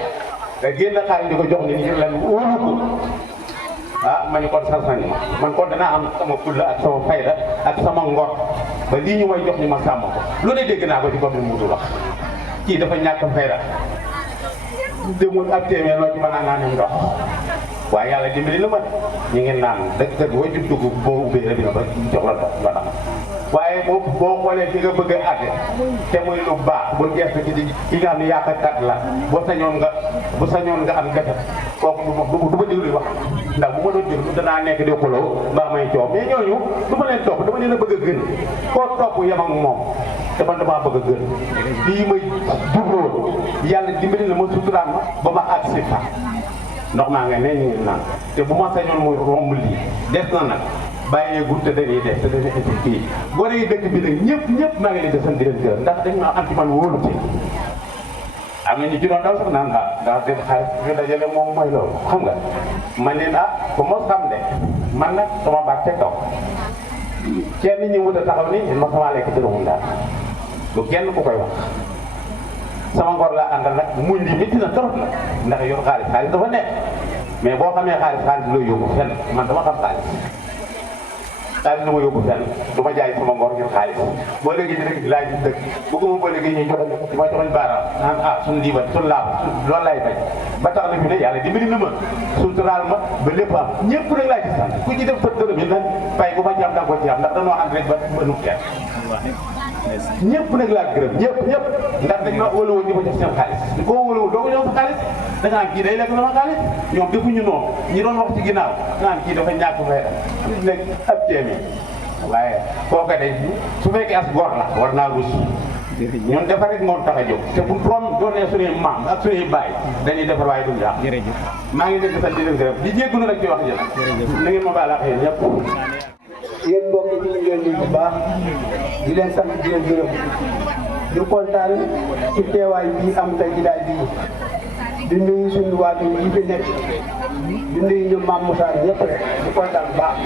nga génn xaalis di ko jox ni ngir lan wóolu ko ah ma ñu kon sant nañ ma man kon danaa am sama fulla ak sama fayda ak sama ngor ba lii ñu may jox ni ma sàmm ko lu ne dégg naa ko ci comme ni Modou wax kii dafa ñàkk fayda demul ak téeméer loo ci mën a naan ndox waaye yàlla dimbali na ma ñu ngi naan dëgg boo jub dugg boo ubbee rek dina ba jox la ndox nga naan waaye boo xoolee fi nga bëgg a àgg te muy lu baax bul gerte ci ki nga xam ne yaakaarkat la bu sañoon nga am gerte kooku du ma déglu wax ndax bu ma doon déglu danaa nekk di xuloo mbaa may coow mais ñooñu du ma leen topp dama leen a bëgg a gën koo topp yem ak moom te man damaa bëgg a gën lii may jubloon yàlla dimbali na ma suturaan ma ba ma àgg si fa ndox maa nga ne ñu ngi naan te bu ma sañoon muy romb lii des na nag bàyyeegul te dañuy def te dañuy indi fii gone yi dëkk bi nag ñëpp maa ngi leen di sant di leen gërëm ndax dañ ma am ci man wóolu ci am na ñu ci doon daw sax naan ndax dem xaalis ñu dajale moom mooy loolu xam nga man leen ba mos xam de man nag sama baat ca kaw kenn ñi wut a taxaw ni ma sama lekk dërëmu daal lu kenn ku koy wax sama ngor laa àndal nag muñ li métti na trop la ndax yor xaalis dafa nekk mais boo xamee xaalis looy yóbbu fenn man dama xam xaalis du ma yóbbu fenn du ma jaay sama ngor ngir xaalis boo léegi di rek laaj dëkk bëgguma boo léegi ñuy joxe ma joxoñ baaraam naan suñu diiban suñu laab loolu laay bañ ba tax na fi ne yàlla dimbali na ma suturaal ma ba lépp am ñëpp nag laaj ci sant ku ci def sa dërëm yi nag fay bu ma ci am da nga ko ci am ndax danoo ànd rek ba nu kenn ñëpp nag laa gërëm ñëpp ndax dañ ma wóoluwoon ñu ko jox seen xaalis koo wóoluwul doo ko jox sa xaalis da nga naan kii day lekk sama xaalis ñoom defuñu noonu ñi doon wax ci ginnaaw da nga naan kii dafa ñàkk fay léegi ab téeméer waaye kooka day su fekkee as gor la war naa rus ñun defar rek moo tax a jóg te bu doonee suñuy maam ak suñuy baay dañuy defar waaye duñ jaax maa ngi leen di sant di leen gërëm di jéggulu nag ci wax ji na ngeen ma baal ak yéen ñëpp yéen mbokk yi ñu ngi leen di bu baax di leen sant di leen gërëm di kontaan ci teewaay bii am tey ci daal bii di nuyu suñu waatu yi fi nekk di nuyu ñu Mame Moussa ñëpp rek di kontaan bu baax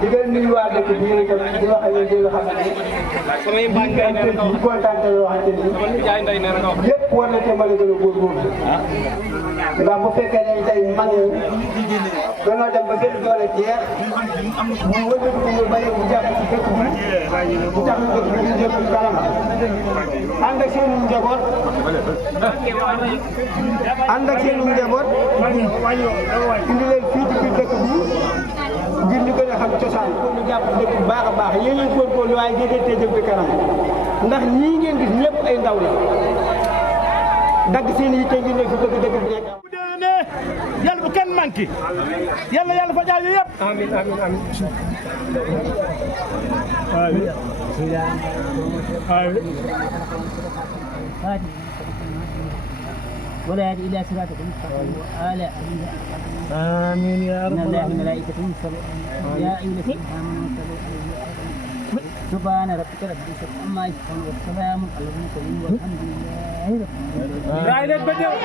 di gën nuyu waa dëkk bi yéen itam di wax ak yéen di nga xam ne di kontaan te yoo xamante ni yëpp war na te mën a gën a góorgóorlu ndax bu fekkee ne tey mag ñi dañoo dem ba seen doole jeex ñu wëññeeku ko ñu bàyyi bu jàpp ci dëkk bi bu tax ñu dëkk bi ñu jëm ci kanam ànd ak seen njaboot indi leen fii ci biir dëkk bi ngir ñu gën a xam cosaan ñu jàpp dëkk bu baax a baax yéen ñuy góorgóorlu waaye ngeen tey jëm ci kanam ndax ñii ngeen gis ñëpp ay ndaw la dagg seen yitte ngir ne fi dëkk bi nekk yàlla bu kenn manqué yàlla fa jaay yëpp amiin ولا يهدي إلى صراطك المستقيم وآل آمين يا رب إن الله وملائكته يصلون يا أيها الذين آمنوا صلوا عليه وسلموا سبحان ربك رب العزة عما يصفون والسلام على المرسلين والحمد لله رب العالمين